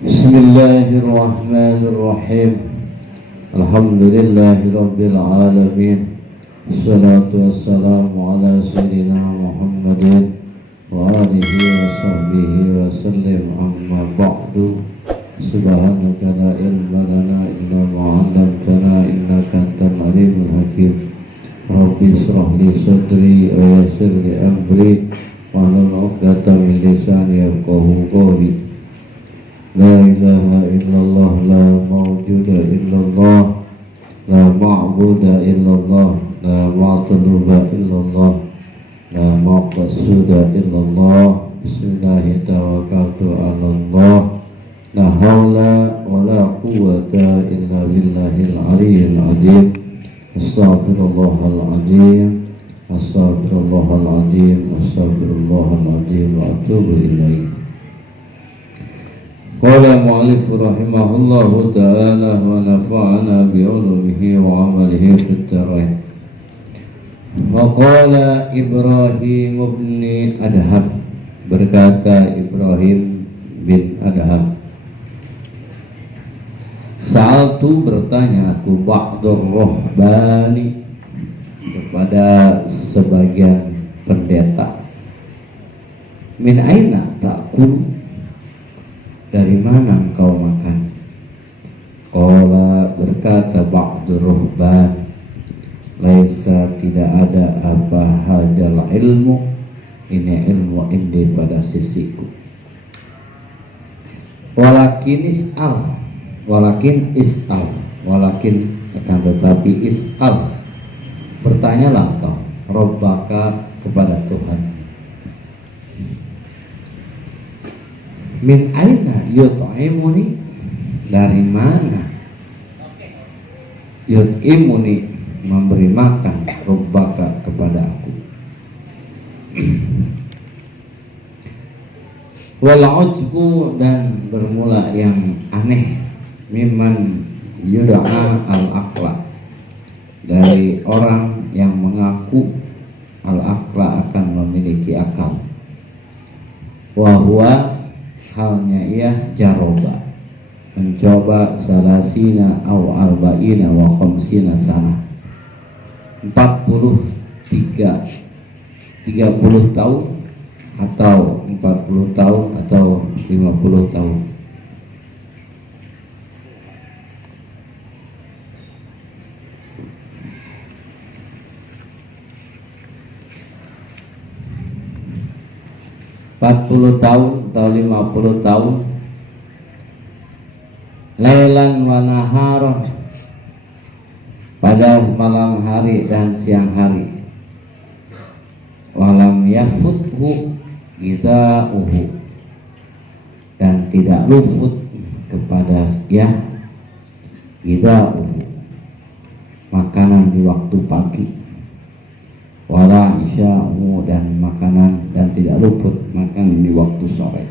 Bismillahirrahmanirrahim. Alhamdulillahi rabbil alamin. Assalatu wassalamu ala sayyidina Muhammadin wa alihi wa sahbihi wa sallim, amma ba'du. Subhanaka la ilma lana illa ma 'allamtana innaka antal alimul hakim. Rabbi ishrah li sadri wa yassir li amri wahlul 'uqdatam min lisani yafqahu qawli. La ilaha illallah, la mawjuda illallah, la ma'buda illallah, la ma'tuluba illallah, la maqsuda illallah. Bismillahi tawakkaltu ala Allah. La hawla wa la quwwata illa billahil aliyyil azim. Astaghfirullahal azim, astaghfirullahal azim, astaghfirullahal azim wa atubu ilaih. Qala mu'allif rahimahullahu ta'ala wa nafa'ana bi'ulumihi wa amalihi fid dharain. Wa qala Ibrahim bin Adham, berkata Ibrahim bin Adham, sa'altu, bertanya aku, ba'dur rohbani, kepada sebagian pendeta, min aina ta'kul, dari mana engkau makan? Qala, berkata ba'dur ruhban, laisa, tidak ada apa hadal ilmu, ini ilmu indi pada sisiku. Walakin is'al, walakin is'al, walakin akan tetapi is'al, bertanyalah engkau, Rabbaka, kepada Tuhan. Min aina yut'imuni, dari mana yut'imuni, memberi makan, Rabbaka, kepada aku. Wal ujbu, dan bermula yang aneh, mimman yud'a al-aqla, dari orang yang mengaku al-aqla, akan memiliki akal. Wahwa, halnya ia jaroba, mencoba salasina aw arba'ina wa khamsina sana, 30 tahun atau 40 tahun atau 50 tahun. Tahun atau 50 tahun, lailan wa naharon, pada malam hari dan siang hari. Walam yafuthu gida'uhu, dan tidak luput kepada gida'uhu, makanan di waktu pagi. Wala isya'u, dan makanan, dan tidak luput makan di waktu sore.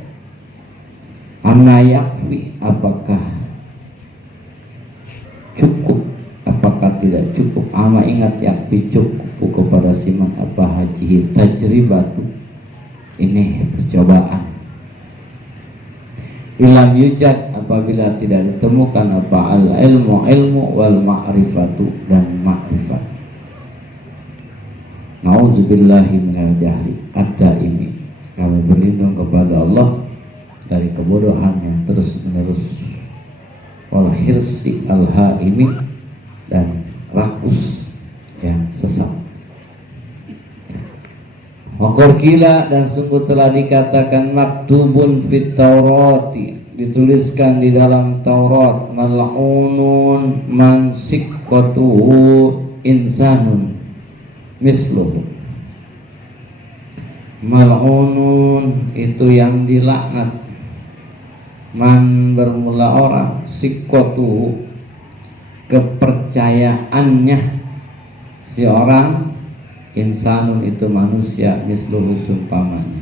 Amma yakfi, apakah cukup, apakah tidak cukup. Amma ingat, yakfi cukup kepada siman apa haji tajribatu, ini percobaan. Ilam yujad, apabila tidak ditemukan apa al ilmu wal ma'rifatu, dan ma'rifat. Na'udzubillahi minal jahli, ada ini, kami berlindung kepada Allah dari kebodohan yang terus menerus, wal hirsi al-haimi, dan rakus yang sesat. Waqad qila, dan sungguh telah dikatakan, maktubun fit Taurati, dituliskan di dalam Taurat, mal'unun man siqqatuhu insanun misluhu. Mal'unun itu yang dilaknat, man bermula orang, siqqatuhu kepercayaannya si orang, insanun itu manusia, misluhu sumpamanya.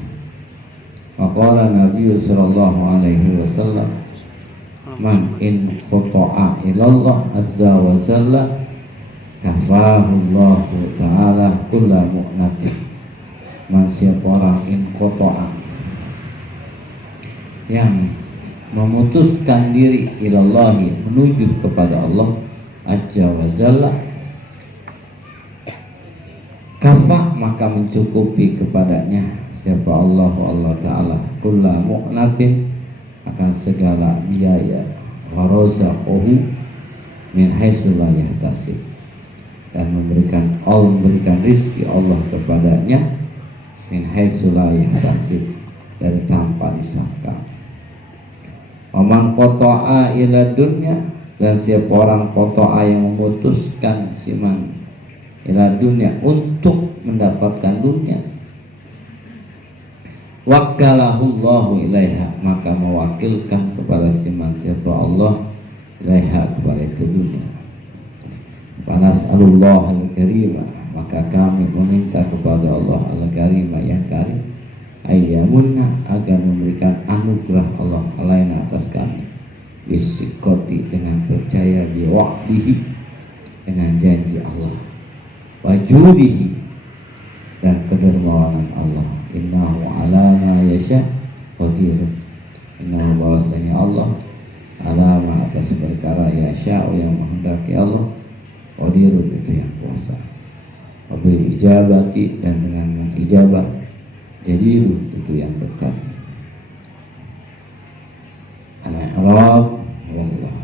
Maqala Nabi sallallahu alaihi wasallam, man in qata'a ilallah azza wa jalla kafahullahu ta'ala kulla mu'natif. Man, siapa orang in qata'a, yang memutuskan diri ilallahi, menuju kepada Allah azza wa jalla, kafah maka mencukupi kepadanya siapa Allah Ta'ala kulla mu'nafin, akan segala biaya, warozaquhu min haitsu la yahtasib, dan memberikan rizki Allah kepadanya min haitsu la yahtasib, dari tanpa disangka. Waman qata'a ila dunya, dan siapa orang qata'a yang memutuskan siman ila dunya, untuk mendapatkan dunia, wakalahu ilaiha, maka mewakilkan kepada siman siapa Allah ilaiha, kepada itu dunia. Fanas'alullah al-karima, maka kami meminta kepada Allah al-karima yang karim, ayyamunna, agar memberikan anugerah Allah alaina, atas kami, bisikoti, dengan percaya, biwa'dihi, dengan janji Allah, wajudihi, dan kedermawanan Allah, innahu ala ma yasha qadir, innahu, bahwasanya Allah ala ma, atas perkara yasha, yang menghendaki Allah, qadir, itu yang kuasa, wabil ijabati, dan dengan mengijabah, jadi itu yang dekat. Al-I'rab, wallah.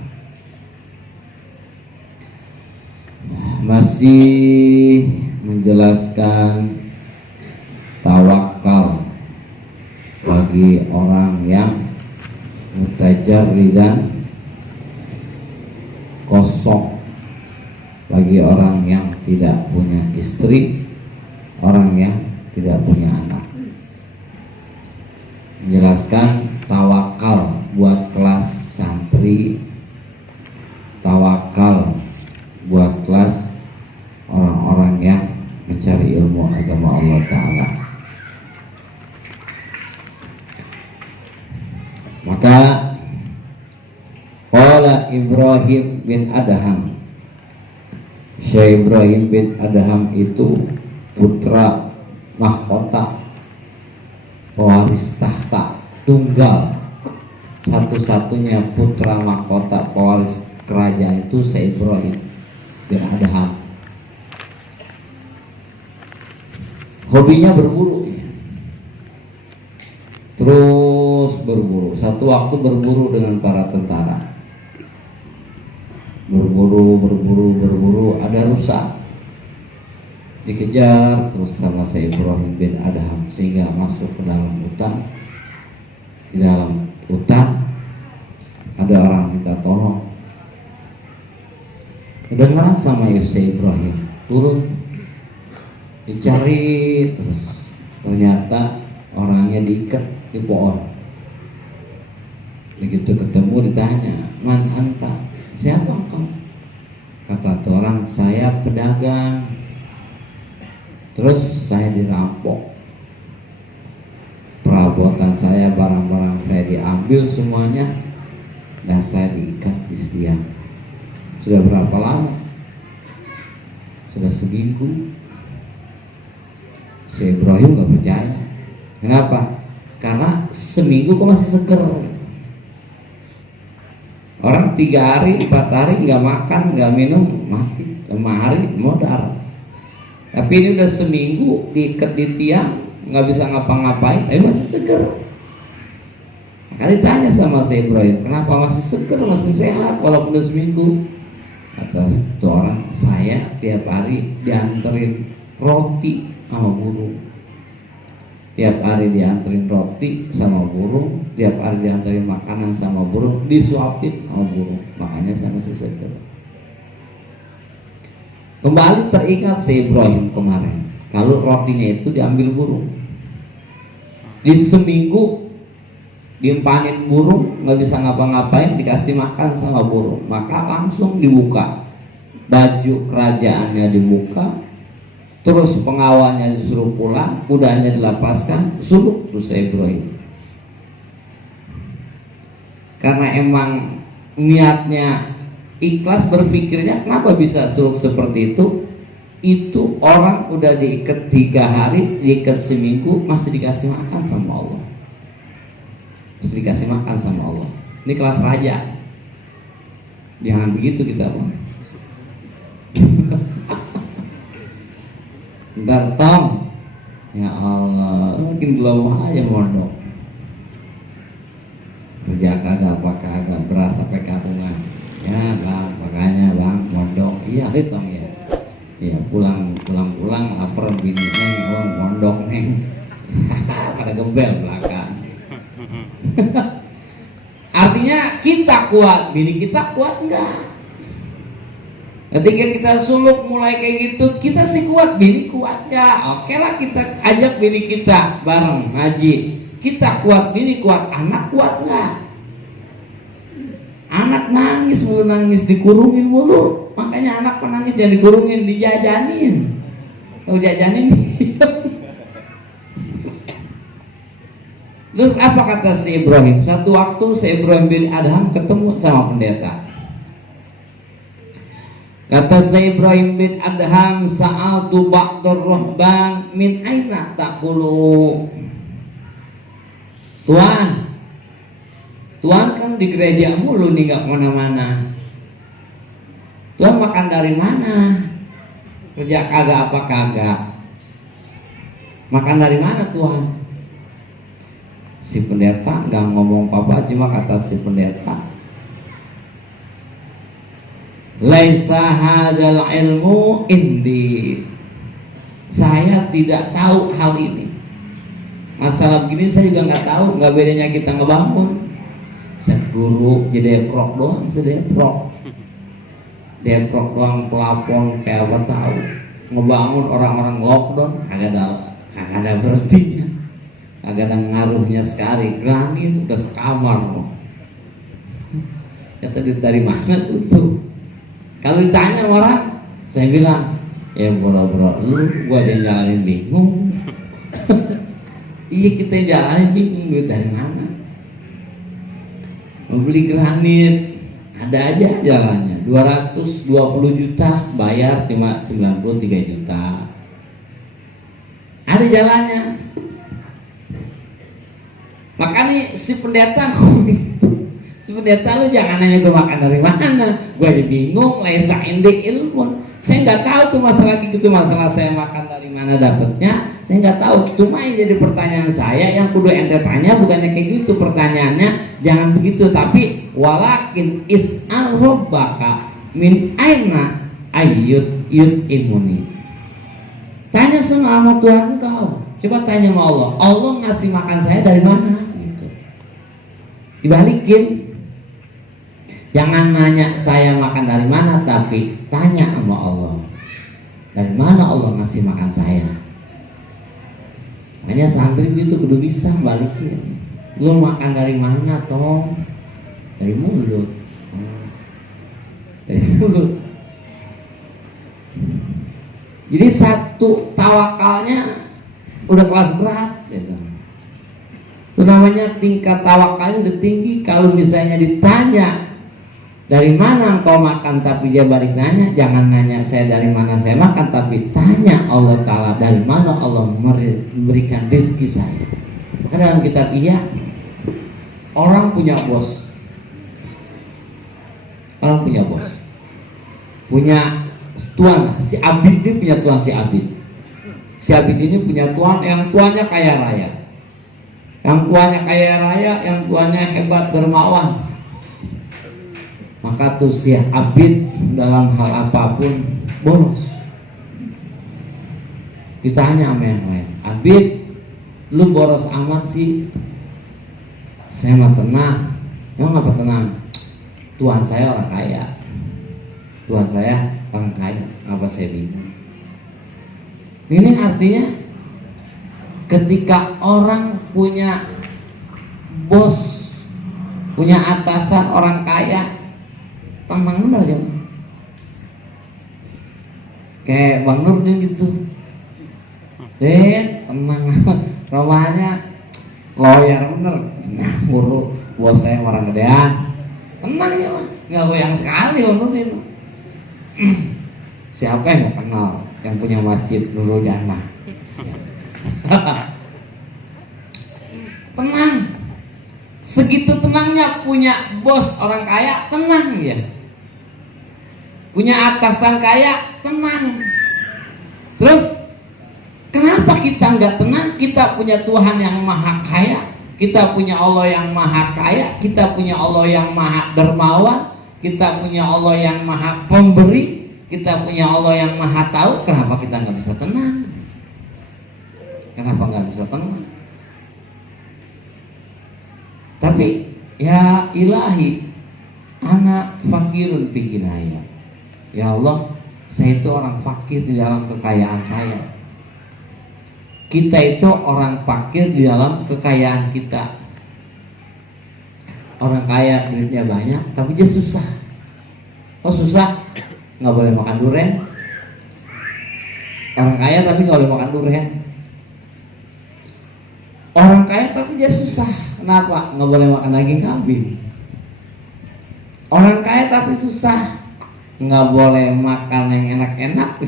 Masih menjelaskan tawakal bagi orang yang mutajarridan, kosong, bagi orang yang tidak punya istri, orang yang tidak punya anak. Menjelaskan tawakal buat kelas santri, tawakal buat kelas orang-orang yang mencari ilmu agama Allah Ta'ala. Maka qala Ibrahim bin Adham, Syekh Ibrahim bin Adham itu putra mahkota, pewaris tahta tunggal, satu-satunya putra mahkota pewaris kerajaan itu Syekh Ibrahim bin Adham. Hobinya berburu, terus berburu. Satu waktu berburu dengan para tentara, berburu, ada rusa, dikejar terus sama Syekh Ibrahim bin Adham, sehingga masuk ke dalam hutan. Di dalam hutan ada orang minta tolong, kedengaran sama Syekh Ibrahim, turun dicari, terus ternyata orangnya diikat di pohon. Begitu ketemu ditanya, man anta, siapa engkau? Kata orang, saya pedagang, terus saya dirampok, perabotan saya, barang-barang saya diambil semuanya, dan saya diikat di tiang. Sudah berapa lama? Sudah seminggu. Syekh Ibrahim gak percaya. Kenapa? Karena seminggu kok masih seger. Orang 3 hari, 4 hari nggak makan, nggak minum, mati. 5 hari modal. Tapi ini udah seminggu diikat di tiang, nggak bisa ngapa-ngapain, tapi masih seger. Kali tanya sama Syekh Ibrahim, kenapa masih seger, masih sehat walaupun udah seminggu? Kata itu orang, saya tiap hari dianterin roti sama burung, tiap hari dianterin roti sama burung, tiap hari dianterin makanan sama burung, disuapin sama burung, makanya saya masih seger. Kembali teringat Syekh Ibrahim kemarin, kalau rotinya itu diambil burung, di seminggu diempanin burung, nggak bisa ngapa-ngapain, dikasih makan sama burung, maka langsung dibuka baju kerajaannya, dibuka, terus pengawalnya disuruh pulang, kudanya dilepaskan, suruh tuh Syekh Ibrahim. Karena emang niatnya ikhlas, berpikirnya kenapa bisa suruh seperti itu. Itu orang udah diikat 3 hari, diikat seminggu, masih dikasih makan sama Allah, masih dikasih makan sama Allah. Ini kelas raja. Jangan begitu kita mah. Ntar tong, ya Allah, makin gelap aja mondok. Kerja kagak apa kagak, beras sampai katungan. Ya bang, makanya bang mondok. Iya itu ya. Ya pulang lapar bini neng, oh mondok neng. Pada gembel belakang. Artinya kita kuat, bini kita kuat enggak? Ketika kita suluk mulai kayak gitu, kita sih kuat, bini kuat ya. Oke lah kita ajak bini kita bareng ngaji. Kita kuat, bini kuat, anak kuat nggak? Anak nangis mulu, nangis dikurungin mulu. Makanya anak penangis jangan dikurungin, dijajanin. Kalau jajanin Terus apa kata si Ibrahim? Satu waktu si Ibrahim bin Adham ketemu sama pendeta. Kata si Ibrahim bin Adham, sa'altu ba'dur ruhban min aina ta'kulu. Tuan kan di gereja mulu nih, gak kemana-mana. Tuan makan dari mana? Kerja kagak apa kagak? Makan dari mana Tuan? Si pendeta nggak ngomong apa-apa, cuma kata si pendeta, laisa hadzal ilmu indi. Saya tidak tahu hal ini. Masalah begini saya juga nggak tahu. Nggak bedanya kita ngebangun. Set guru jadi deprok doang, deprok doang, pelapon kayak apa tahu. Ngebangun orang-orang lockdown kagak ada berhentinya. Agak ada ngaruhnya sekali. Granit udah sekamar. Kata dari mana tuh? Kalau ditanya orang, saya bilang, ya bro, lu gua ada jalanin bingung. Iya kita jalanin bingung, duit dari mana? Mau beli granit, ada aja jalannya. 220 juta, bayar cuma 93 juta. Ada jalannya. Makanya si pendeta lu jangan nanya gue makan dari mana, gue aja bingung, lesa indik ilmu. Saya nggak tahu tuh masalah gitu, masalah saya makan dari mana dapetnya, saya nggak tahu. Cuma yang jadi pertanyaan saya, yang kudu ente tanya bukannya kayak gitu pertanyaannya, jangan begitu, tapi walakin is'al rabbaka min aina ayyut imuni. Tanya sama Tuhan kau. Coba tanya sama Allah, Allah ngasih makan saya dari mana? Gitu. Dibalikin. Jangan nanya saya makan dari mana, tapi tanya sama Allah, dari mana Allah ngasih makan saya. Makanya santri itu kudu bisa balikin. Lu makan dari mana, Tong? Dari mulut. Dari mulut. Jadi satu tawakalnya udah kelas berat gitu. Itu namanya tingkat tawakalnya udah tinggi. Kalau misalnya ditanya dari mana engkau makan, tapi dia balik nanya, jangan nanya saya dari mana saya makan, tapi tanya Allah Ta'ala dari mana Allah memberikan rezeki saya. Maka dalam kitab Ihya, orang punya bos, punya tuan. Si Abid ini punya tuan, si Abid ini punya tuan yang tuannya kaya raya, yang tuannya hebat dermawan. Maka tuh si Abid dalam hal apapun bolos. Ditanya sama yang lain, Abid, lu boros amat sih? Saya mah tenang. Emang apa tenang? Tuan saya orang kaya. Apa saya bingung? Ini artinya ketika orang punya bos, punya atasan orang kaya, tenang bener aja. Kayak Bang Nur gitu. Tenang. Rumahnya lawyer bener. Ngurus bos saya orang gedean. Tenang ya, nggak goyang sekali Bang Nur itu. Siapa yang nggak kenal yang punya masjid Nurul Jannah? Tenang. Segitu tenang misalnya punya bos orang kaya, tenang ya. Punya atasan kaya, tenang. Terus kenapa kita nggak tenang? Kita punya Tuhan yang maha kaya, kita punya Allah yang maha kaya, kita punya Allah yang maha dermawan, kita punya Allah yang maha pemberi, kita punya Allah yang maha tahu. Kenapa kita nggak bisa tenang? Kenapa nggak bisa tenang? Tapi ya ilahi, anak fakirun fi ginaya. Ya Allah, saya itu orang fakir di dalam kekayaan saya. Kita itu orang fakir di dalam kekayaan kita. Orang kaya duitnya banyak, tapi dia susah. Oh susah, nggak boleh makan durian. Orang kaya tapi nggak boleh makan durian. Orang kaya tapi dia susah. Kenapa? Nggak boleh makan daging kambing. Orang kaya tapi susah, nggak boleh makan yang enak-enak.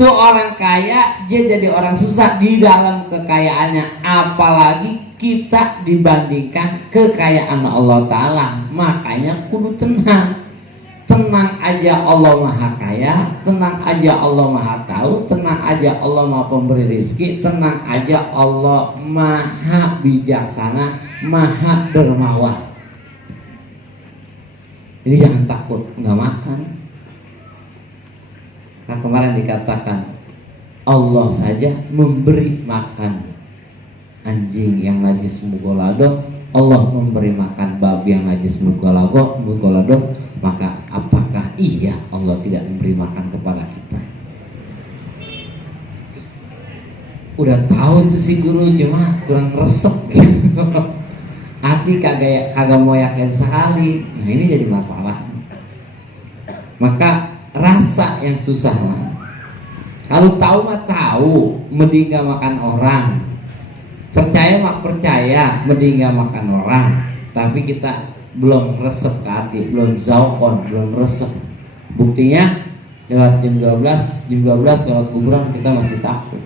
Tuh orang kaya, dia jadi orang susah di dalam kekayaannya. Apalagi kita dibandingkan kekayaan Allah Ta'ala. Makanya kudu tenang. Tenang aja Allah maha kaya, tenang aja Allah maha tahu, tenang aja Allah maha pemberi rizki, tenang aja Allah maha bijaksana, maha dermawan. Jadi jangan takut nggak makan. Nah kemarin dikatakan Allah saja memberi makan anjing yang najis mugolado, Allah memberi makan babi yang najis mugolado, maka apakah iya Allah tidak memberi makan kepada kita? Udah tahu itu si guru, cuma kurang resep gitu. Hati kagak mau yakin sekali. Nah ini jadi masalah. Maka rasa yang susah mah. Kalau tahu mah tahu, mending gak makan orang. Percaya mah percaya, mending gak makan orang. Tapi kita belum resep ke hati, belum zaukon, belum resep. Buktinya lewat jam 12 lewat kuburan kita masih takut.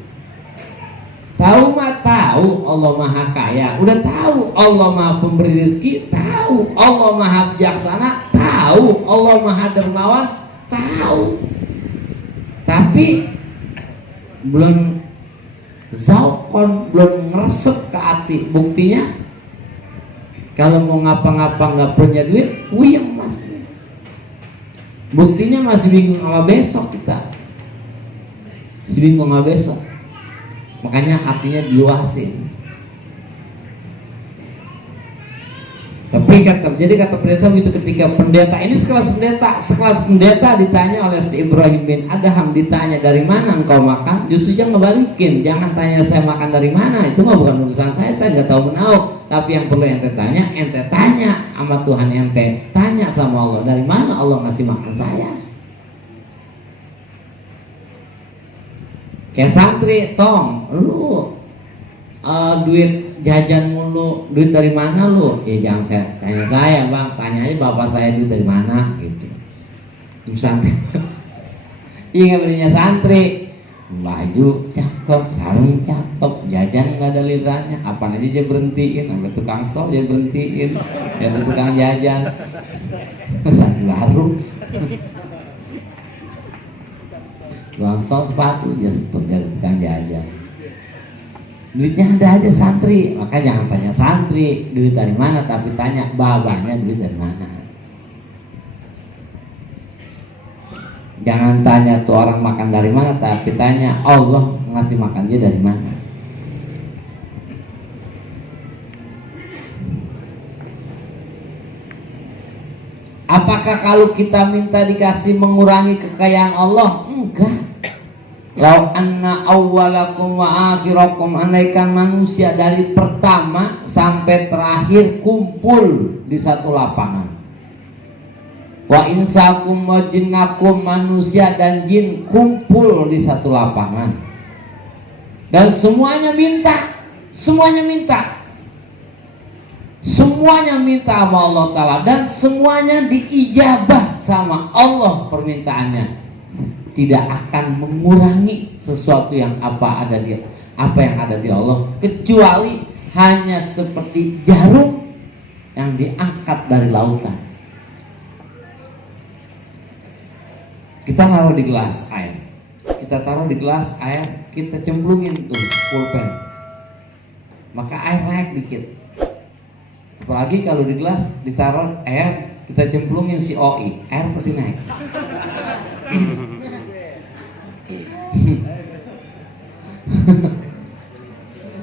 Tahu mah tahu Allah maha kaya, udah tahu Allah maha pemberi rezeki, tahu Allah maha bijaksana, tahu Allah maha dermawan, tahu. Tapi belum zaukon, belum ngeresep ke hati. Buktinya kalau mau ngapa-ngapa nggak punya duit, wuyeng mas. Buktinya masih bingung sama besok kita. Masih bingung sama besok. Makanya hatinya diluasin. Tapi jadi kata pendeta begitu, ketika pendeta ini sekelas pendeta ditanya oleh si Ibrahim bin Adham, ditanya dari mana engkau makan, justru jangan ngebalikin, jangan tanya saya makan dari mana, itu mah bukan urusan saya nggak tahu menahu. Tapi yang perlu ente tanya sama Tuhan ente, tanya sama Allah, dari mana Allah ngasih makan saya. Kayak santri, tong, lu duit jajan mulu, duit dari mana lu? Ya jangan tanya saya bang, tanya aja bapak saya duit dari mana gitu. Itu santri. Iya belinya santri, baju cakep, sarung cakep, jajan nggak ada lirannya, apaan aja dia berhentiin, sampai tukang sol dia berhentiin, ya tukang jajan, santri baru. Tukang sol sepatu dia stop jadi tukang jajan. Duitnya ada aja santri, maka jangan tanya santri duit dari mana, tapi tanya babahnya duit dari mana. Jangan tanya tuh orang makan dari mana, tapi tanya Allah ngasih makan dia dari mana. Apakah kalau kita minta dikasih mengurangi kekayaan Allah? Enggak. Lau anna awwalakum wa akhirakum, andaikan manusia dari pertama sampai terakhir kumpul di satu lapangan. Wa insakum wa jinnakum, manusia dan jin kumpul di satu lapangan. Dan semuanya minta sama Allah Ta'ala, dan semuanya diijabah sama Allah permintaannya. Tidak akan mengurangi sesuatu yang apa yang ada di Allah, kecuali hanya seperti jarum yang diangkat dari lautan. Kita taruh di gelas air, kita cemplungin tuh pulpen, maka air naik dikit. Apalagi kalau di gelas ditaruh air, kita cemplungin si OI, air pasti naik.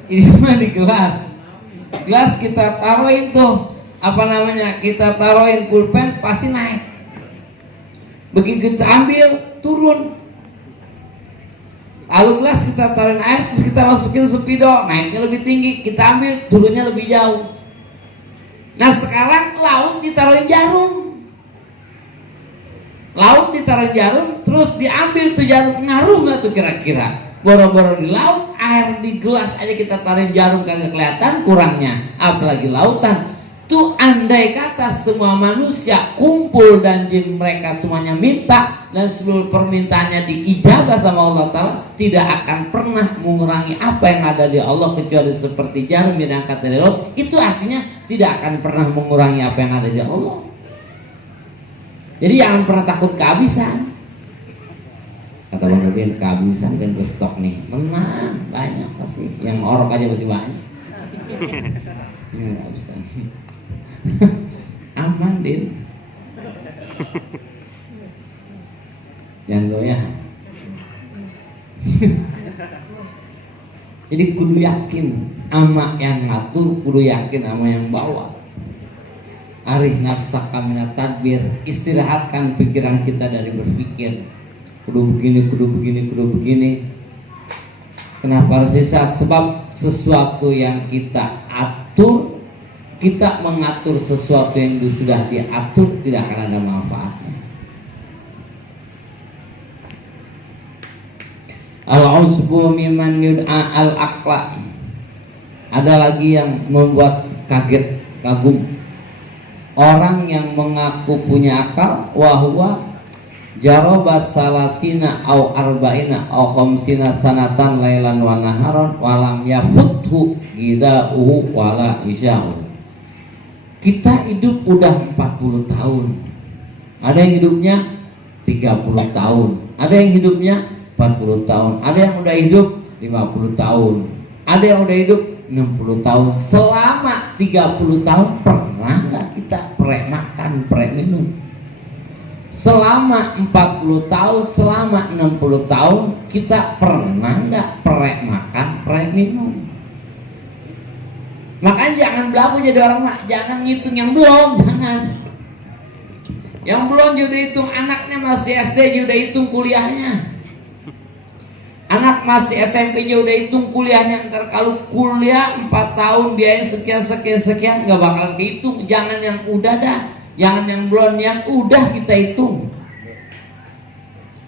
Ini mah di gelas kita taruhin tuh kita taruhin pulpen pasti naik. Begitu kita ambil turun. Lalu gelas kita taruhin air, terus kita masukin spidol, naiknya lebih tinggi. Kita ambil, turunnya lebih jauh. Nah sekarang laut ditaruhin jarum, terus diambil tuh jarum, ngaruh nggak tuh kira-kira? Boro-boro di laut, air di gelas aja kita taruhin jarum kagak kelihatan kurangnya, apalagi lautan. Tuh andai kata semua manusia kumpul dan jin mereka semuanya minta dan seluruh permintaannya diijabah sama Allah Ta'ala, tidak akan pernah mengurangi apa yang ada di Allah kecuali seperti jarum yang diangkat dari laut. Itu artinya tidak akan pernah mengurangi apa yang ada di Allah. Jadi jangan pernah takut kehabisan. Kata Bang Rubin, kehabisan dan stok nih, tenang, banyak pasti. Yang orok aja masih banyak. Ya kehabisan. Aman Din. Yang goyah. Jadi kudu yakin ama yang ngatur, kudu yakin ama yang bawa. Arih nafsaka minat tadbir, istirahatkan pikiran kita dari berpikir kudu begini. Kenapa harus istirahat? Sebab sesuatu yang kita atur, kita mengatur sesuatu yang sudah diatur, tidak akan ada manfaatnya. Al-uzbu mimman yud'a al-aqla. Ada lagi yang membuat kaget, kagum. Orang yang mengaku punya akal, wahwa jaroba salasina au arba'ina au khamsina sanatan lailan wa naharan walam yafuthu gida'uhu wala isya'u. Kita hidup udah 40 tahun. Ada yang hidupnya 30 tahun, ada yang hidupnya 40 tahun, ada yang udah hidup 50 tahun, ada yang udah hidup 60 tahun. Selama 30 tahun pernah nggak kita prek makan, prek minum? Selama 40 tahun, selama 60 tahun kita pernah nggak prek makan, prek minum? Makanya jangan belagu jadi orang, jangan ngitung yang belum, jangan. Yang belum juga hitung, anaknya masih SD juga hitung kuliahnya. Anak masih SMP juga udah hitung kuliahnya. Ntar kalau kuliah 4 tahun biaya sekian nggak bakal dihitung. Jangan yang udah dah, jangan yang belum, yang udah kita hitung.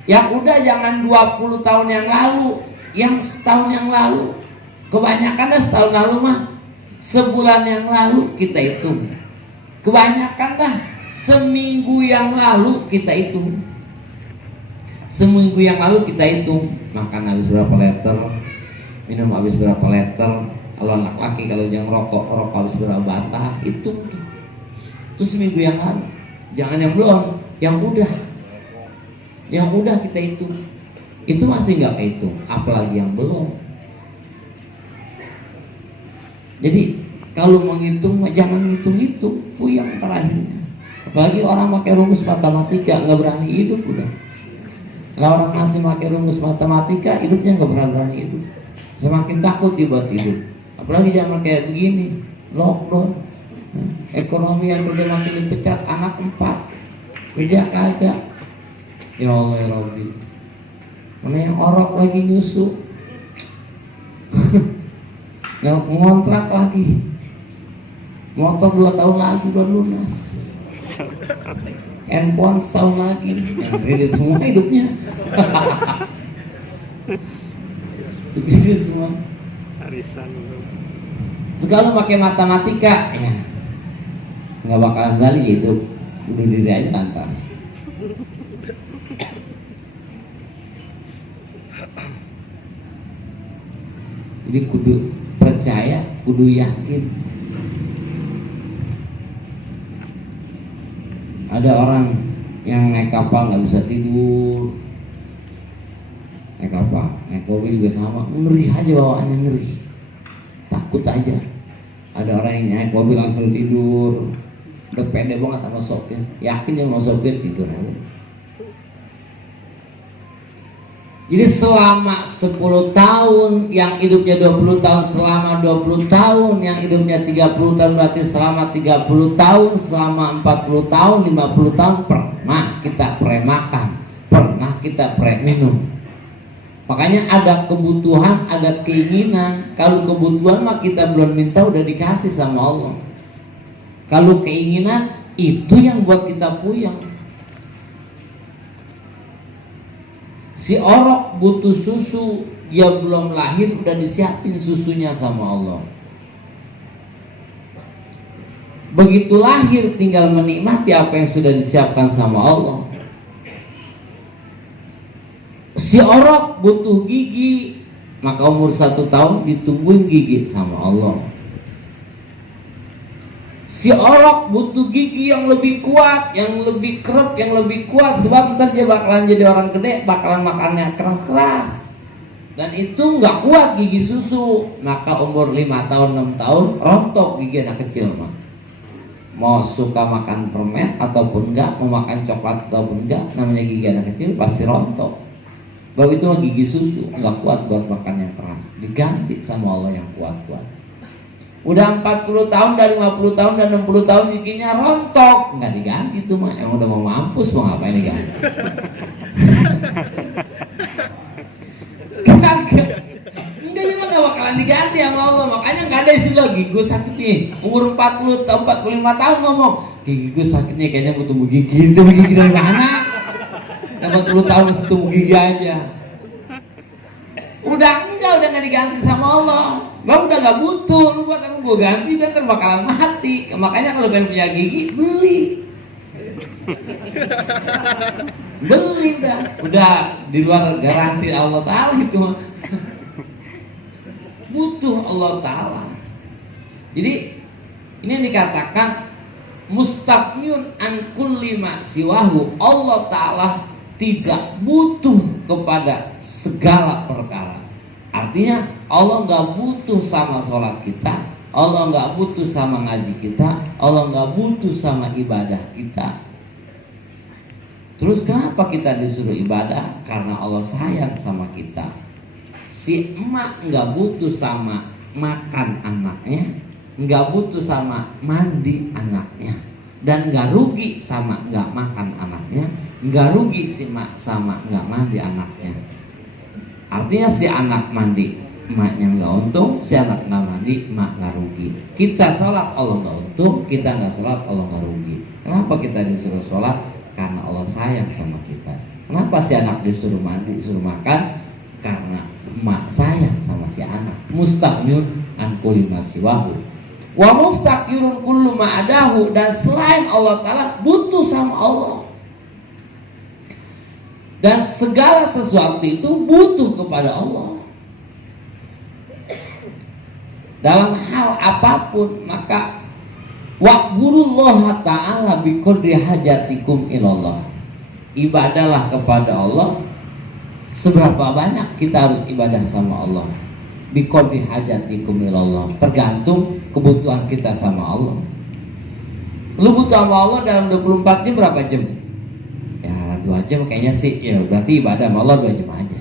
Yang udah jangan 20 tahun yang lalu, yang setahun yang lalu. Kebanyakan dah setahun lalu mah, sebulan yang lalu kita hitung. Kebanyakan dah seminggu yang lalu kita hitung. Seminggu yang lalu kita hitung, makan habis berapa liter, minum habis berapa liter. Kalau anak laki, kalau yang rokok habis berapa batang, hitung. Itu seminggu yang lalu. Jangan yang belum, yang udah. Yang udah kita hitung. Itu masih nggak kehitung, apalagi yang belum. Jadi kalau menghitung jangan hitung-hitung, yang terakhirnya. Apalagi orang pakai rumus matematika nggak berani hidup udah. Kalau orang masih pakai rumus matematika, hidupnya nggak berani hidup. Semakin takut dibuat hidup. Apalagi zaman kayak begini, lockdown, ekonomi yang kerja makin dipecat, anak 4, kerja kagak. Ya Allah ya Rabbi. Mana yang orok lagi nyusu, yang ngontrak lagi, motor 2 tahun lagi udah lunas. Handphone setahun lagi, kredit semua hidupnya. Kredit semua. Arisan. Kalau pakai matematika, ya nggak bakalan balik hidup, bunuh diri aja lantas. Jadi kudu percaya, kudu yakin. Ada orang yang naik kapal nggak bisa tidur, naik kapal, naik mobil juga sama, ngeri aja bawaannya, ngeri, takut aja. Ada orang yang naik mobil langsung tidur, udah pede banget sama sopir, yakin dia mau sopir, tidur aja. Jadi selama 10 tahun, yang hidupnya 20 tahun, selama 20 tahun, yang hidupnya 30 tahun, berarti selama 30 tahun, selama 40 tahun, 50 tahun, pernah kita pre-makan, pernah kita pre-minum. Makanya ada kebutuhan, ada keinginan. Kalau kebutuhan mah kita belum minta, udah dikasih sama Allah. Kalau keinginan, itu yang buat kita puyeng. Si orok butuh susu, dia belum lahir udah disiapin susunya sama Allah. Begitu lahir tinggal menikmati apa yang sudah disiapkan sama Allah. Si orok butuh gigi, maka umur 1 tahun ditumbuhin gigi sama Allah. Si orok butuh gigi yang lebih kuat, yang lebih kerap, yang lebih kuat, sebab ntar dia bakalan jadi orang gede, bakalan makannya keras-keras. Dan itu nggak kuat gigi susu, maka umur 5 tahun, 6 tahun rontok gigi anak kecil mah. Mau suka makan permen ataupun enggak, mau makan coklat ataupun enggak, namanya gigi anak kecil pasti rontok. Sebab itu mah gigi susu nggak kuat buat makan yang keras, diganti sama Allah yang kuat-kuat. Udah 40 tahun, dari 50 tahun dan 60 tahun giginya rontok, nggak diganti tuh mah, emang udah mau mampus, mau ngapain diganti? Enggak, emang nggak bakalan diganti sama Allah. Makanya nggak ada istilah gigi gue sakit nih, umur 40 tahun, 45 tahun ngomong gigi gue sakit nih, kayaknya gue tumbuh gigi. Tumbuh gigi dari mana? 40 tahun masih tumbuh gigi aja. Udah nggak diganti sama Allah. Bang udah gak butuh, lu buat aku gue ganti, dan kan bakalan mati. Makanya kalau pengen punya gigi, beli. Beli dah, udah di luar garansi Allah Ta'ala itu. Butuh Allah Ta'ala. Jadi ini yang dikatakan mustaqnyun an kulli ma siwahu. Allah Ta'ala tidak butuh kepada segala perkara. Artinya Allah nggak butuh sama sholat kita, Allah nggak butuh sama ngaji kita, Allah nggak butuh sama ibadah kita. Terus kenapa kita disuruh ibadah? Karena Allah sayang sama kita. Si emak nggak butuh sama makan anaknya, nggak butuh sama mandi anaknya, dan nggak rugi sama nggak makan anaknya, nggak rugi si emak sama nggak mandi anaknya. Artinya si anak mandi, emaknya nggak untung, si anak nggak mandi, emak nggak rugi. Kita sholat Allah nggak untung, kita nggak sholat Allah nggak rugi. Kenapa kita disuruh sholat? Karena Allah sayang sama kita. Kenapa si anak disuruh mandi, disuruh makan? Karena emak sayang sama si anak. Mustaqnyun an kulli ma siwahu wa muftaqirun kullu ma adahu. Dan selain Allah Ta'ala butuh sama Allah. Dan segala sesuatu itu butuh kepada Allah. Dalam hal apapun, maka wa'budullaha ta'ala biqadri hajatikum ilallah. Ibadahlah kepada Allah seberapa banyak kita harus ibadah sama Allah. Biqadri hajatikum ilallah, tergantung kebutuhan kita sama Allah. Lu butuh sama Allah dalam 24 jam berapa jam? 2 jam kayaknya sih, ya berarti ibadah sama Allah 2 jam aja.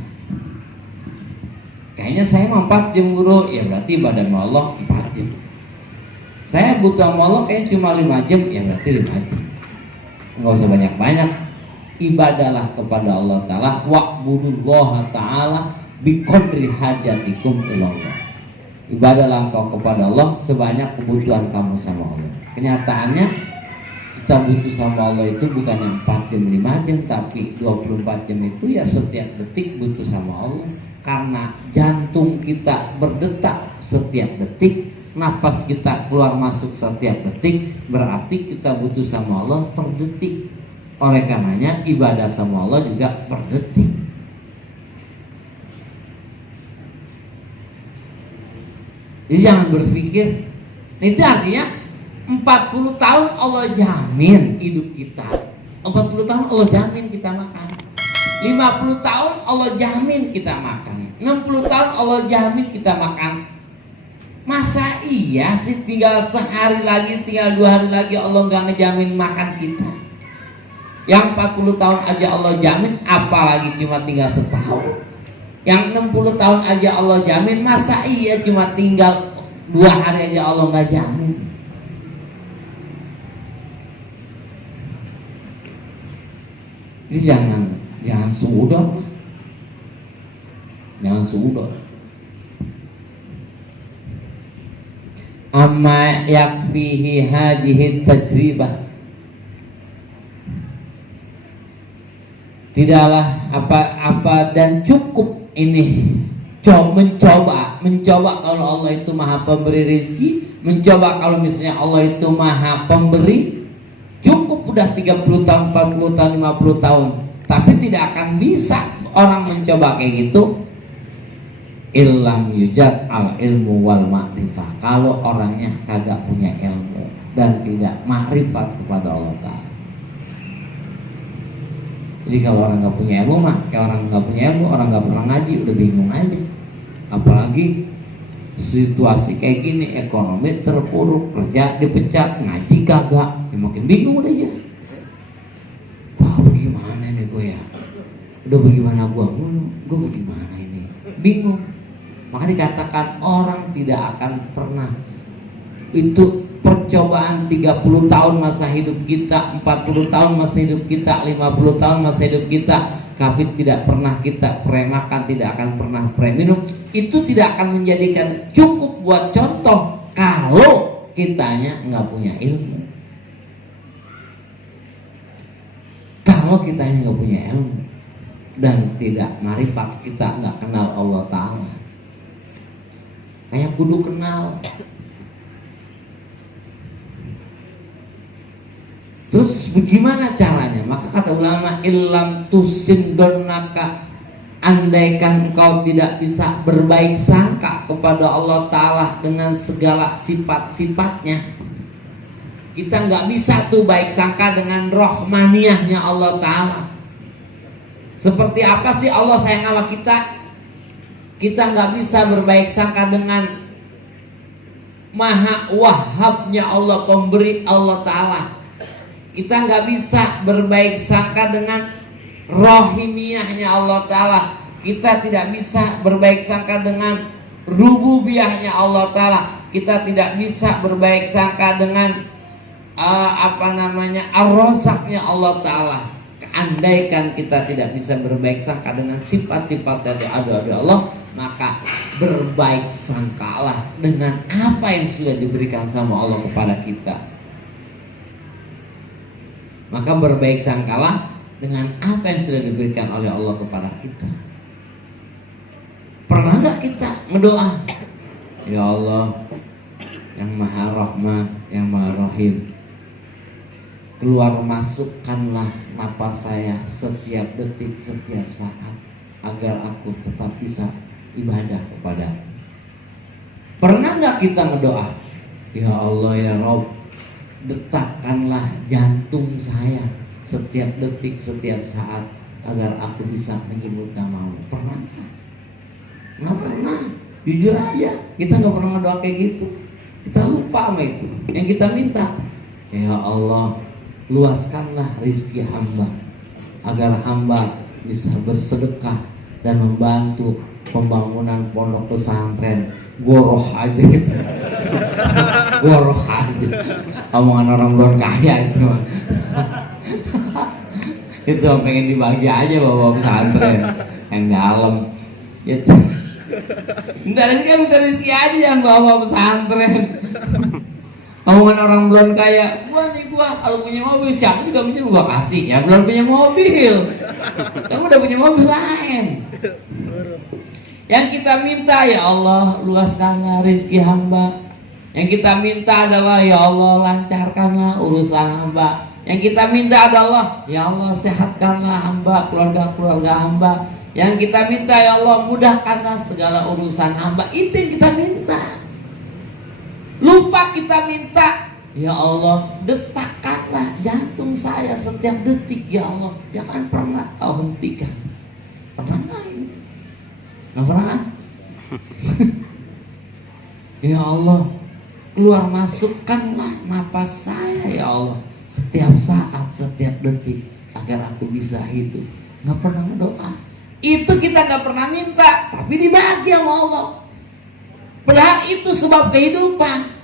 Kayaknya saya mau 4 jam guru, ya berarti ibadah sama Allah 4 jam. Saya butuh sama Allah kayaknya cuma 5 jam, ya berarti 5 jam. Nggak usah banyak-banyak. Ibadahlah kepada Allah Ta'ala, wa'budullaha ta'ala biqadri hajatikum ilallah. Ibadahlah engkau kepada Allah sebanyak kebutuhan kamu sama Allah. Kenyataannya kita butuh sama Allah itu bukan yang 4 jam 5 jam, tapi 24 jam itu ya setiap detik butuh sama Allah. Karena jantung kita berdetak setiap detik, napas kita keluar masuk setiap detik, berarti kita butuh sama Allah per detik. Oleh karenanya ibadah sama Allah juga per detik. Jadi jangan berpikir, itu artinya 40 tahun Allah jamin hidup kita. 40 tahun Allah jamin kita makan. 50 tahun Allah jamin kita makan. 60 tahun Allah jamin kita makan. Masa iya sih tinggal sehari lagi, tinggal 2 hari lagi Allah nggak ngejamin makan kita? Yang 40 tahun aja Allah jamin, apalagi cuma tinggal setahun. Yang 60 tahun aja Allah jamin, masa iya cuma tinggal 2 hari aja Allah nggak jamin? Jadi jangan suudon, jangan suudon. Amma yakfihi hadhihi tajribah, tidaklah apa dan cukup ini mencoba kalau Allah itu maha pemberi rezeki, mencoba kalau misalnya Allah itu maha pemberi, cukup udah 30 tahun, 40 tahun, 50 tahun, tapi tidak akan bisa orang mencoba kayak gitu illam yujad al ilmu wal ma'rifah, kalau orangnya kagak punya ilmu dan tidak makrifat kepada Allah Ta'ala. Jadi kalau orang nggak punya ilmu mah kayak orang nggak punya ilmu, orang nggak pernah ngaji, udah bingung aja. Apalagi situasi kayak gini, ekonomi terpuruk, kerja dipecat, ngaji kagak, ya makin bingung udah aja. Wah bagaimana nih gue ya, udah bagaimana gue bagaimana ini, bingung. Maka dikatakan orang tidak akan pernah, itu percobaan 30 tahun masa hidup kita, 40 tahun masa hidup kita, 50 tahun masa hidup kita, tapi tidak pernah kita premakan, tidak akan pernah preminum. Itu tidak akan menjadikan cukup buat contoh kalau kitanya nggak punya ilmu. Kalau kitanya nggak punya ilmu dan tidak marifat, kita nggak kenal Allah Ta'ala. Kayak kudu kenal. Terus bagaimana caranya? Maka kata ulama, illam tusindonaka, andaikan engkau tidak bisa berbaik sangka kepada Allah Ta'ala dengan segala sifat-sifatnya. Kita nggak bisa tuh baik sangka dengan rohmaniyahnya Allah Ta'ala. Seperti apa sih Allah sayang sama kita? Kita nggak bisa berbaik sangka dengan maha wahabnya Allah, pemberi Allah Ta'ala. Kita nggak bisa berbaik sangka dengan rohimiyahnya Allah Ta'ala. Kita tidak bisa berbaik sangka dengan rububiyahnya Allah Ta'ala. Kita tidak bisa berbaik sangka dengan ar-razaknya Allah Ta'ala. Andaikan kita tidak bisa berbaik sangka dengan sifat-sifat dari Allah, maka berbaik sangkalah dengan apa yang sudah diberikan sama Allah kepada kita. Maka berbaik sangkalah dengan apa yang sudah diberikan oleh Allah kepada kita. Pernah nggak kita berdoa, ya Allah yang maha rahman, yang maha rahim, keluar masukkanlah napas saya setiap detik, setiap saat, agar aku tetap bisa ibadah kepada. Pernah nggak kita ngedoa, ya Allah ya Rob, detakkanlah jantung saya setiap detik, setiap saat, agar aku bisa menyebut namamu? Pernah nggak? Nggak pernah. Jujur aja, kita nggak pernah ngedoa kayak gitu. Kita lupa sama itu. Yang kita minta, ya Allah, luaskanlah rizki hamba, agar hamba bisa bersedekah dan membantu pembangunan pondok pesantren. Goroh aja gitu. Goroh aja. Omongan orang belum kaya itu. Itu pengen dibagi aja bawa pesantren yang dalam. Gitu. Minta rezeki aja yang bawa pesantren. Omongan orang belum kaya, gua kalau punya mobil, siapa juga punya, gua kasih. Ya belum punya mobil, kamu udah punya mobil lain. Yang kita minta, ya Allah luaskanlah rezeki hamba. Yang kita minta adalah, ya Allah lancarkanlah urusan hamba. Yang kita minta adalah, ya Allah sehatkanlah hamba, keluarga hamba. Yang kita minta, ya Allah mudahkanlah segala urusan hamba. Itu yang kita minta. lupa kita minta, ya Allah, detakkanlah jantung saya setiap detik, ya Allah, jangan pernah kau hentikan. Pernah nggak ini? Nggak pernah kan? Ya Allah, keluar masukkanlah napas saya, ya Allah, setiap saat, setiap detik, agar aku bisa hidup. Nggak pernah doa. Itu kita nggak pernah minta, tapi dibagi sama Allah. Padahal itu sebab kehidupan.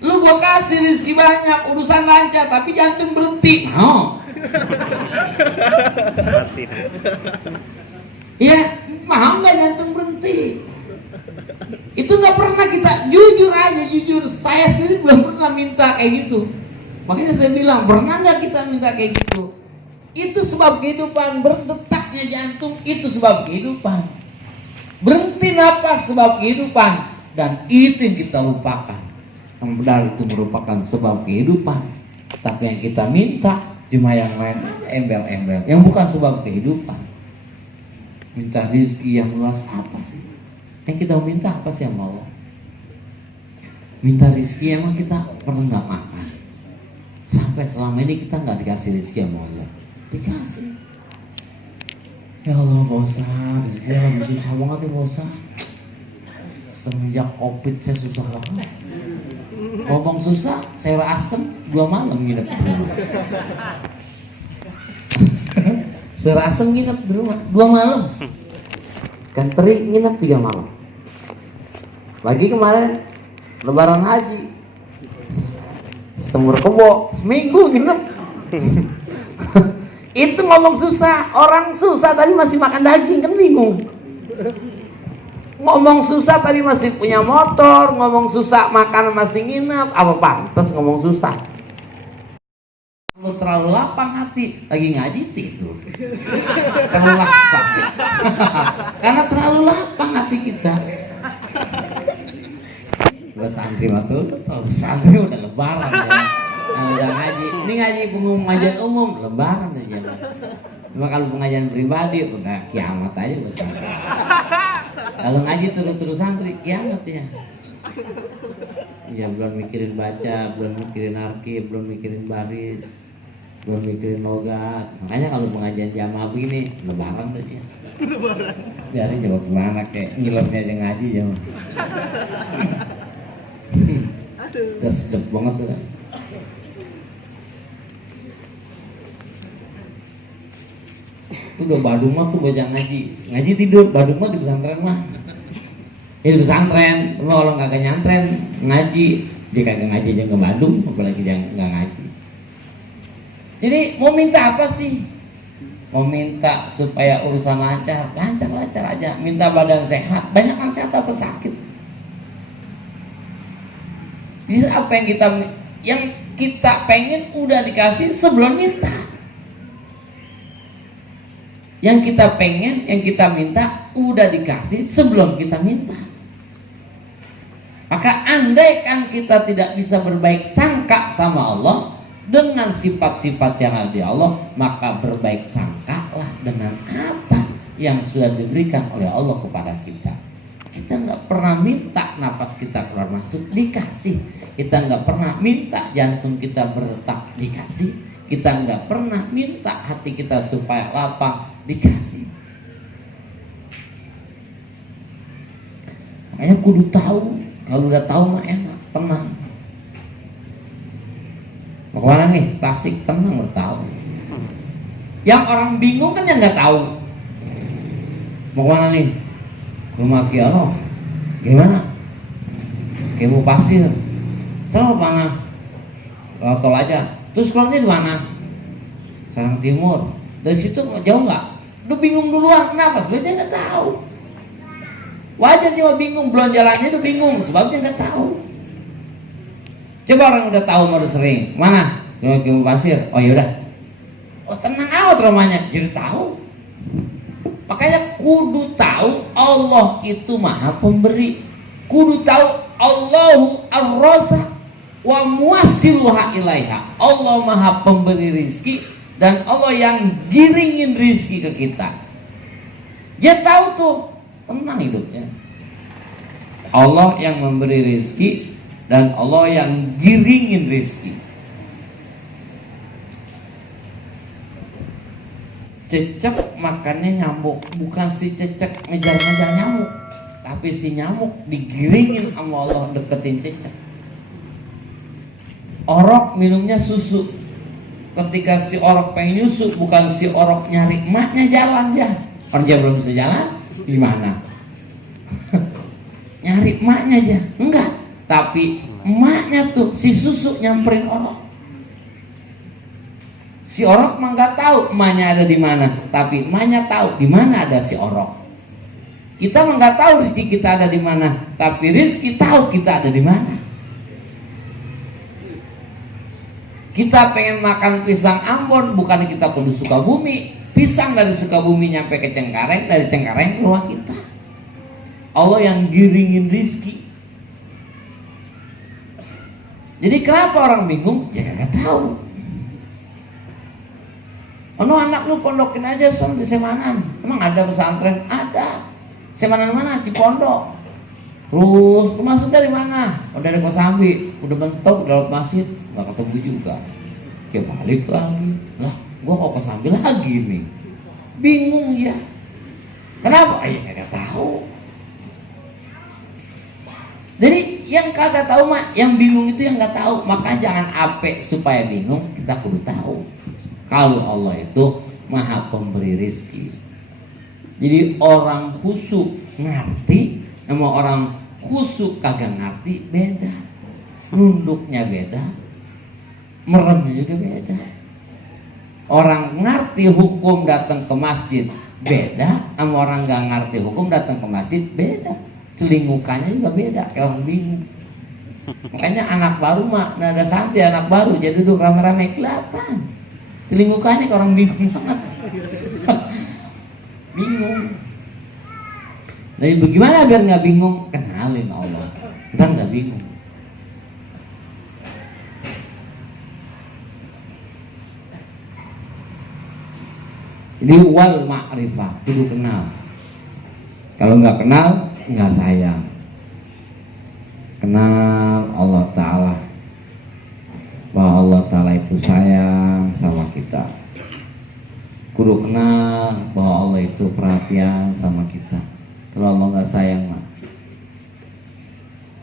Lu gua kasih rezeki banyak, urusan lancar, tapi jantung berhenti. No. Ya, mau nggak jantung berhenti? Itu nggak pernah kita, jujur aja, jujur. Saya sendiri belum pernah minta kayak gitu. Makanya saya bilang, pernah nggak kita minta kayak gitu? Itu sebab kehidupan. Berdetaknya jantung itu sebab kehidupan. Berhenti napas sebab kehidupan. Dan itu yang kita lupakan. Yang benar itu merupakan sebab kehidupan. Tapi yang kita minta cuma yang lain, embel-embel, yang bukan sebab kehidupan. Minta rezeki yang luas apa sih? Yang kita minta apa sih sama Allah? Minta rezeki emang kita pernah nggak makan? Sampai selama ini kita nggak dikasih rezeki sama Allah. Dikasih. Ya Allah, bosan, rezeki lagi susah banget ya, bosan. Semenjak COVID saya susah banget. Ngomong susah, sayur asem 2 malam nginep di rumah. Sayur asem nginep di rumah 2 malam. Kan teri nginep 3 malam. Lagi kemarin Lebaran haji, semur kebo seminggu nginep. Itu ngomong susah, orang susah tadi masih makan daging, kan bingung. Ngomong susah tadi masih punya motor, ngomong susah makan masih nginep, apa pantas ngomong susah? Kalau terlalu lapang hati, lagi ngaji tidur. Terlalu lapang. Karena terlalu lapang hati kita. Gua santri waktu itu, santri udah lebaran ya. Nah, udah ngaji, ini ngaji pengajian umum, lebaran aja. Cuma kalau pengajian pribadi udah kiamat aja buat santri. Kalau ngaji terus santri kiamat ya. Ya belum mikirin baca, belum mikirin arkib, belum mikirin baris, belum mikirin logat. Makanya kalau pengajian jamaah begini, lebaran aja. Biarin coba kemana kayak ngilernya aja ngaji jamaah. Udah sedap banget tuh kan. Udah Badung mah tuh baca ngaji tidur. Badung mah di pesantren mah. Ya di pesantren, cuma kalau kagak nyantren ngaji, dia kagak ngaji aja nggak Badung, apalagi dia nggak ngaji. Jadi mau minta apa sih? Mau minta supaya urusan lancar aja. Minta badan sehat, banyak kan sehat apa sakit. Bisa apa yang kita pengen udah dikasih sebelum minta. Yang kita pengen, yang kita minta udah dikasih sebelum kita minta. Maka andai kan kita tidak bisa berbaik sangka sama Allah dengan sifat-sifat yang ada di Allah, maka berbaik sangkalah dengan apa yang sudah diberikan oleh Allah kepada kita. Kita nggak pernah minta napas kita keluar masuk, dikasih. Kita nggak pernah minta jantung kita berdetak, dikasih. Kita nggak pernah minta hati kita supaya lapang, dikasih. Makanya kudu tahu. Kalau udah tahu mah enak, tenang. Mau kemana nih? Tasik, tenang, udah tahu. Yang orang bingung kan yang nggak tahu. Mau kemana nih? Rumah Kiano. Gimana? Kayak mau pasir. Terus mana? Tol aja. Terus sekolahnya di mana? Sarang Timur. Dari situ jauh nggak? Udah bingung duluan. Kenapa? Sebenarnya nggak tahu. Wajar dia bingung, belum jalannya udah bingung, sebabnya nggak tahu. Coba orang udah tahu, udah sering. Mana? Mau pasir. Oh yaudah. Oh tenang amat rumahnya. Jadi tahu. Makanya kudu tahu Allah itu maha pemberi. Kudu tahu Allahu ar-Razzaq wa muwassiluha ilaiha. Allah maha pemberi rizki dan Allah yang giringin rizki ke kita. Dia tahu tuh, tenang hidupnya. Allah yang memberi rizki, dan Allah yang giringin rezeki. Cecek makannya nyamuk, bukan si cecek ngejar-ngejar nyamuk, tapi si nyamuk digiringin sama Allah deketin cecek. Orok minumnya susu, ketika si orok pengen nyusu, bukan si orok nyari emaknya jalan ya, orang dia belum bisa jalan gimana? Nyari emaknya aja, enggak, tapi emaknya tuh si susu nyamperin orok. Si orok mah nggak tahu emaknya ada di mana, tapi emaknya tahu di mana ada si orok. Kita mah nggak tahu rezeki kita ada di mana, tapi rezeki tahu kita ada di mana. Kita pengen makan pisang Ambon, bukan kita kudu Sukabumi. Pisang dari Sukabumi nyampe ke Cengkareng, dari Cengkareng ke rumah kita. Allah yang giringin rezeki. Jadi kenapa orang bingung? Ya nggak tahu. Oh, anak lu pondokin aja di Semanan. Emang ada pesantren? Ada. Semanan mana? Cipondok. Terus lu masuk dari mana? Oh, dari Kosambi. Udah mentok di laut masjid, nggak ketemu juga. Ya balik lagi. Lah, gua kok Kosambi lagi nih. Bingung ya. Kenapa? Ya nggak tahu. Jadi yang kagak tahu mah, yang bingung itu yang nggak tahu. Maka jangan ape supaya bingung, kita kudu tahu. Kalau Allah itu maha pemberi rezeki. Jadi orang khusyuk ngerti sama orang khusyuk kagak ngerti beda. Nunduknya beda, meremnya juga beda. Orang ngerti hukum datang ke masjid beda, sama orang gak ngerti hukum datang ke masjid beda. Celingkukannya juga beda, kayak orang bingung. Makanya anak baru mah nada santai, anak baru jadi duduk rame-rame kelihatan. Celingkukannya ke orang bingung banget. Bingung. Jadi bagaimana biar nggak bingung? Kenalin Allah, kita nggak bingung. Ini wal ma'rifah, kudu kenal. Kalau nggak kenal, nggak sayang. Kenal Allah Ta'ala, bahwa Allah Ta'ala itu sayang sama kita. Kudu kenal bahwa Allah itu perhatian sama kita. Kalau Allah nggak sayang mah,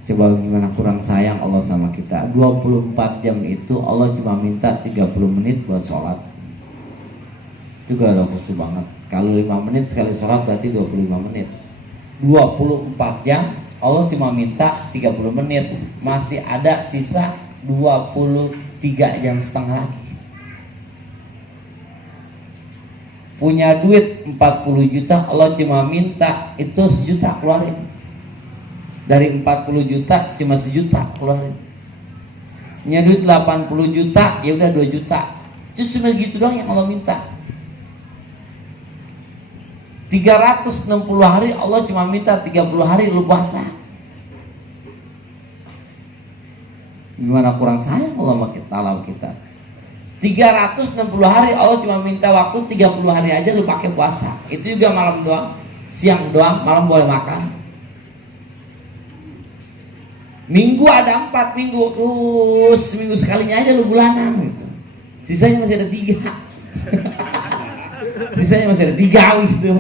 coba gimana kurang sayang Allah sama kita. 24 jam itu Allah cuma minta 30 menit buat sholat. Itu gak ada khusyuk banget. Kalau 5 menit sekali sholat berarti 25 menit. 24 jam Allah cuma minta 30 menit. Masih ada sisa 23 jam setengah lagi. Punya duit 40 juta, Allah cuma minta itu 1 juta keluarin. Dari 40 juta cuma 1 juta keluarin. Punya duit 80 juta, ya udah 2 juta. Itu cuma gitu doang yang Allah minta. 360 hari Allah cuma minta 30 hari lu puasa. Gimana kurang sayang Allah sama kita. 360 hari Allah cuma minta waktu 30 hari aja lu pakai puasa. Itu juga malam doang, siang doang, malam boleh makan. Minggu ada 4 minggu, terus seminggu sekalinya aja lu bulanan gitu. Sisanya masih ada 3. Sisanya masih ada 3 gitu.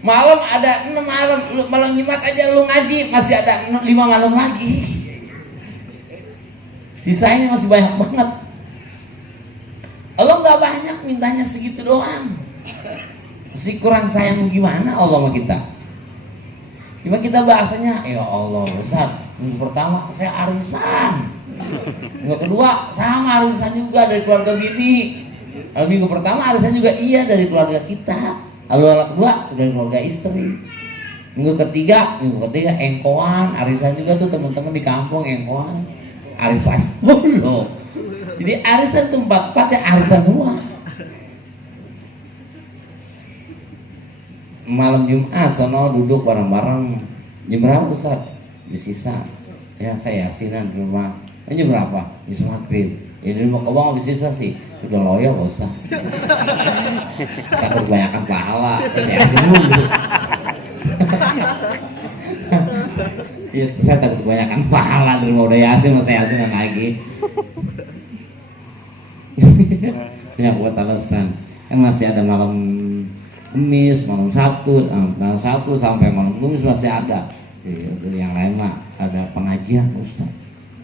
Malam ada 6 malam, malam Jumat aja lu ngaji masih ada 5 malam lagi. Sisanya masih banyak banget. Allah nggak banyak, mintanya segitu doang. Masih kurang sayang gimana Allah sama kita? Cuma kita bahasanya, ya Allah Ustaz, minggu pertama saya arisan, minggu kedua sama arisan juga dari keluarga bini. Lalu minggu pertama arisan juga iya dari keluarga kita. Lalu kedua dari keluarga istri. Minggu ketiga engkoan, arisan juga tuh teman-teman di kampung engkoan. Arisan dulu. Jadi arisan tuh 4 ya arisan semua. Malam Jumat sono duduk bareng-bareng. Jam berapa Ustaz? Disisa. Ya saya yasinan di rumah. Jam berapa? Jam maghrib. Ya di rumah kebang disisa sih. Sudah loyo gak usah. Takut kebanyakan pahala. Saya yasin dulu. Ya, saya takut kebanyakan pahala dari mau udah yasin, mau saya yasinan lagi. Ya buat alasan kan masih ada malam Kamis, malam Sabtu, malam Sabtu sampai malam Kamis masih ada. Yang lain mah ada pengajian Ustaz.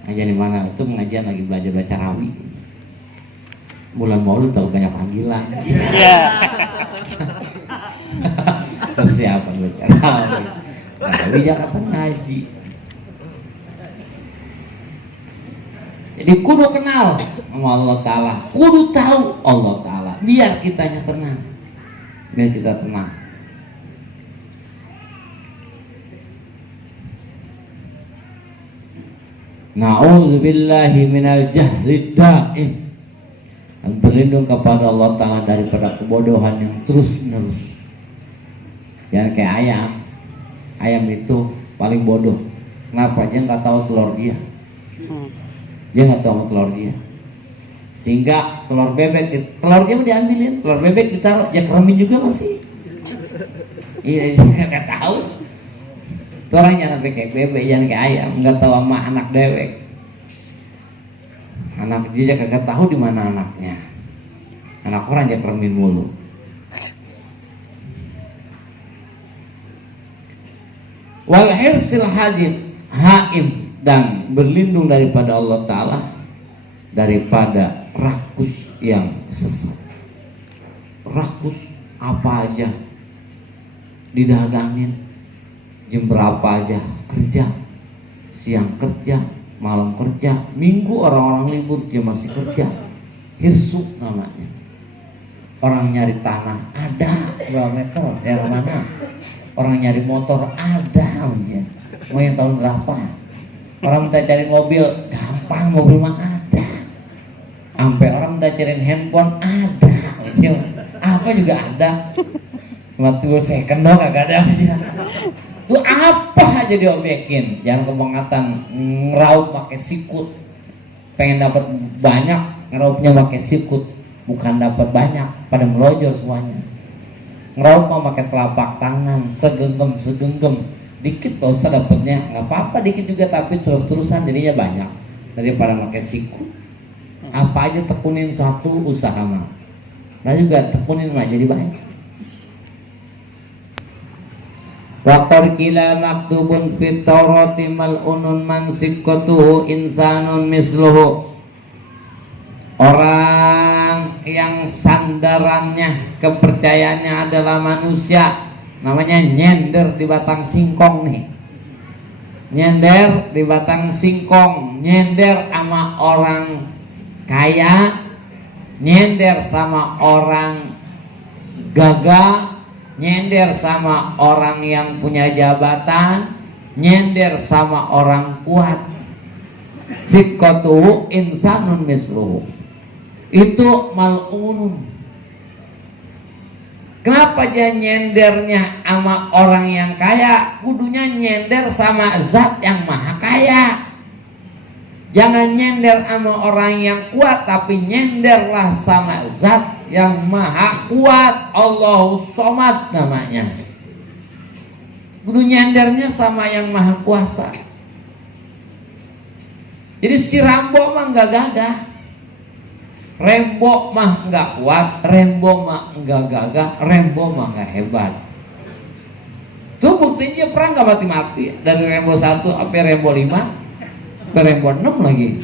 Pengajian di mana? Itu pengajian lagi belajar Rawi. Bulan Maulud tahu banyak panggilan. Iya. Persiapan baca Rawi. Rawi Jakarta ngaji. Jadi kudu kenal sama Allah Ta'ala, kudu tahu Allah Ta'ala, biar kitanya tenang, biar kita tenang. Na'udzubillahi minal jahli da'im. Berlindung kepada Allah Ta'ala daripada kebodohan yang terus menerus. Jangan kayak ayam. Ayam itu paling bodoh. Kenapa? Dia nggak tahu telur dia. Dia nggak tahu telur dia, sehingga telur bebek, telur dia diambilin, telur bebek ditaruh, ya keremin juga masih. Iya, dia nggak tahu. Itu orang jangan kayak bebek, jangan kayak ayam, nggak tahu sama anak dewek. Anak dia kagak tahu di mana anaknya. Anak orang dia keremin mulu. Wal hirsil haim, dan berlindung daripada Allah Ta'ala daripada rakus yang sesat. Rakus apa aja didagangin, jam berapa aja kerja, siang kerja, malam kerja, minggu orang-orang libur dia masih kerja. Hirsuk namanya. Orang nyari tanah ada berapa meter, daerah mana. Orang nyari motor ada, mau yang tahun berapa. Orang minta cari mobil, gampang, mobil mah ada. Sampai orang minta cari handphone, ada. Apa juga ada. Waktu second dong kagak ada aja. Lu apa aja diobekin. Jangan kebangatan ngeraup pakai sikut. Pengen dapat banyak, ngeraupnya pakai sikut. Bukan dapat banyak, pada melojor semuanya. Ngeraup mah pakai telapak tangan, segenggam. Dikit gak usah dapatnya, nggak apa-apa dikit juga, tapi terus-terusan jadinya banyak daripada pakai siku. Apa aja tekunin satu usaha mah, nah juga tekunin mah jadi banyak. Waqad qila maktubun fit Taurati mal'unun man sikkatuhu insanun misluhu. Orang yang sandarannya, kepercayaannya adalah manusia, namanya nyender di batang singkong nih. Nyender di batang singkong, nyender sama orang kaya, nyender sama orang gagah, nyender sama orang yang punya jabatan, nyender sama orang kuat. Sikkatu insanun misluhu. Itu mal'unun. Kenapa dia nyendernya sama orang yang kaya? Kudunya nyender sama zat yang maha kaya. Jangan nyender sama orang yang kuat, tapi nyenderlah sama zat yang maha kuat. Allahu Somad namanya. Kudu nyendernya sama yang maha kuasa. Jadi si Rambo mah nggak gagah, Rembo mah nggak kuat, Rembo mah nggak gagah, Rembo mah nggak hebat. Tuh buktinya perang nggak mati-mati. Dari Rembo 1 sampai Rembo 5, sampai Rembo 6 lagi.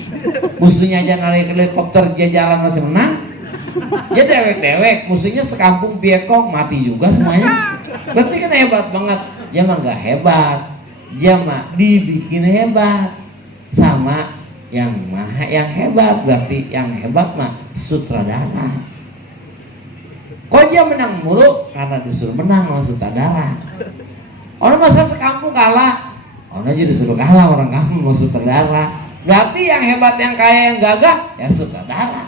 Musuhnya aja narik helikopter, dia jalan masih menang. Dia dewek-dewek, musuhnya sekampung piekong, mati juga semuanya. Berarti kan hebat banget. Dia mah nggak hebat, dia mah dibikin hebat sama yang maha yang hebat. Berarti yang hebat mah sutradara. Kok dia menang mulu? Karena disuruh menang sama sutradara. Orang masa sekampung kalah, orang aja disuruh kalah orang kampung mau sutradara. Berarti yang hebat, yang kaya, yang gagah ya sutradara.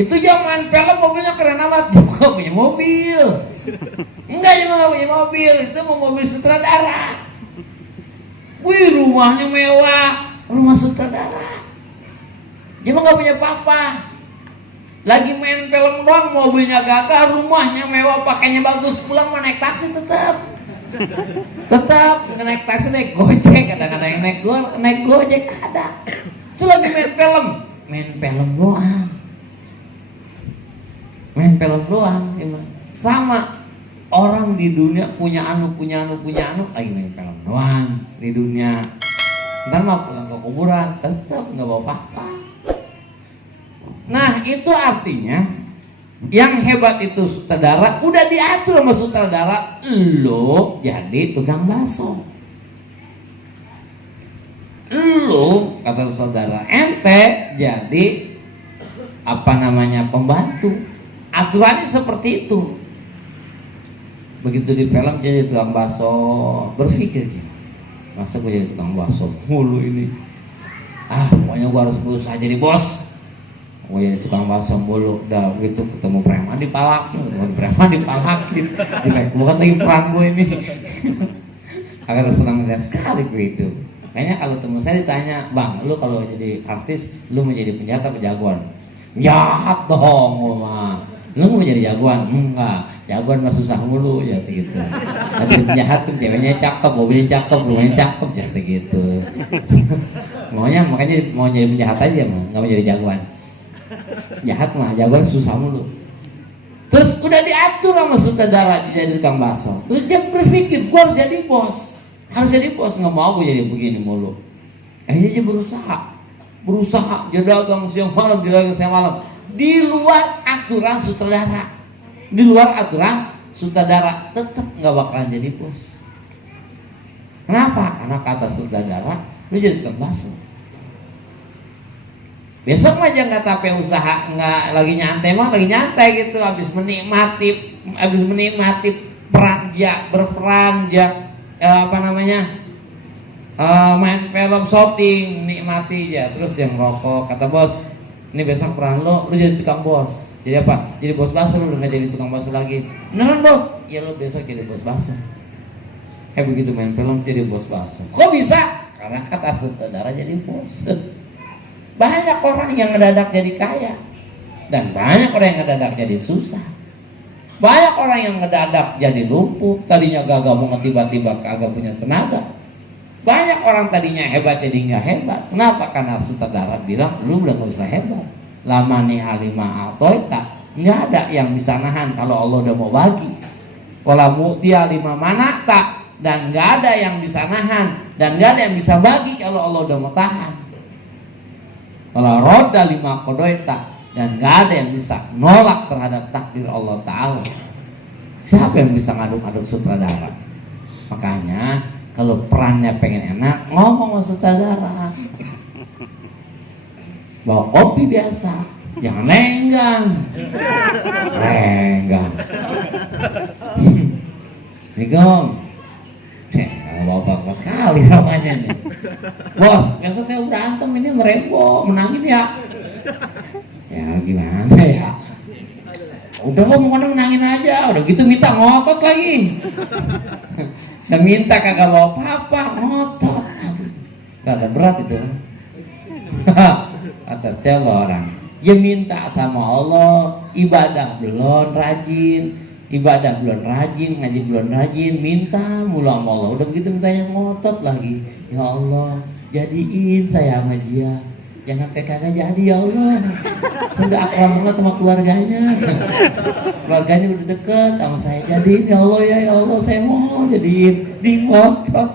Itu zaman film mobilnya keren amat, dia gak punya mobil. Enggak, dia gak punya mobil, itu mau mobil sutradara. Wih, rumahnya mewah, rumah sutradara. Dia mah gak punya apa-apa. Lagi main film doang, mobilnya gagah, rumahnya mewah, pakainya bagus, pulang mah naik taksi tetap. Tetap naik taksi, naik gojek, kadang-kadang yang naik gojek ada. Itu lagi main film doang. Main film doang, sama orang di dunia punya anu, lagi main film doang di dunia. Ntar mau pulang ke kuburan, tetap nggak bawa apa-apa. Nah itu artinya yang hebat itu sutradara, udah diatur sama sutradara, lo jadi tukang bakso. Lo kata sutradara, ente jadi pembantu. Aturannya seperti itu. Begitu di film jadi tukang bakso, berpikir masa gue jadi tukang bakso mulu ini. Pokoknya gue harus berusaha jadi bos. Gue jadi tukang bakso mulu. Udah gitu ketemu preman dipalakin, bukan lagi peran gue ini. Agar senang sekali gue itu. Kayaknya kalau teman saya ditanya, bang, lu kalau jadi artis, lu mau jadi penjahat apa jagoan? Jahat dong, mah. Lu mau jadi jagoan? Enggak, jagoan mah susah mulu, ya gitu. Tapi penjahat tuh ceweknya cakep, mobilnya cakep, rumahnya cakep, ya gitu. Makanya mau jadi penjahat aja mah, nggak mau jadi jagoan. Jahat mah, jagoan susah mulu. Terus udah diatur sama sutradara jadi tukang bakso. Terus dia berpikir, gua harus jadi bos. Nggak mau gue jadi begini mulu. Akhirnya dia berusaha dia dagang siang malam, di luar aturan sutradara, tetap nggak bakalan jadi bos. Kenapa? Karena kata sutradara, lu jadi tukang bakso. Besok mah jangan capek usaha, nggak lagi nyantai gitu, habis menikmati berperan main film, shooting, nikmati ya. Terus yang rokok, kata bos, ini besok peran lo jadi tukang bos. Jadi apa? Jadi bos bakso, lu nggak jadi tukang bakso lagi. Beneran bos? Ya lo besok jadi bos bakso. Begitu main film jadi bos bakso. Kok bisa? Karena kata sutradara jadi bos. Banyak orang yang ngedadak jadi kaya, dan banyak orang yang ngedadak jadi susah. Banyak orang yang ngedadak jadi lumpuh, tadinya gagah mau tiba-tiba kagak punya tenaga. Banyak orang tadinya hebat jadi nggak hebat. Kenapa? Karena sutradara bilang lu udah nggak usah hebat. Lamani alima atoita, nggak ada yang bisa nahan kalau Allah udah mau bagi. Kalau dia lima mana tak, dan nggak ada yang bisa nahan, dan nggak ada yang bisa bagi kalau Allah udah mau tahan. Kalau roda lima kodoita, dan nggak ada yang bisa nolak terhadap takdir Allah Ta'ala. Siapa yang bisa ngaduk-aduk sutradara? Makanya kalau perannya pengen enak, ngomong sama sutradara. Bawa kopi biasa, jangan lenggang. Nih gong, bapak sekali namanya nih. Bos, besok saya udah antem ini merembo, menangin ya. Ya gimana ya? Udah kok mau menangin aja, udah gitu minta ngotot lagi. Udah minta kagak bawa apa-apa, ngotot. Rada berat itu. Atas celo orang. Ya minta sama Allah, ibadah belum rajin, ngaji belum rajin, minta mulu sama Allah. Udah begitu mintanya ngotot lagi. Ya Allah, jadiin saya sama dia. Jangan kagak jadi ya Allah. Sudah akrab banget sama keluarganya. Keluarganya udah deket sama saya. Jadiin ya Allah, saya mau jadiin. Di ngotot.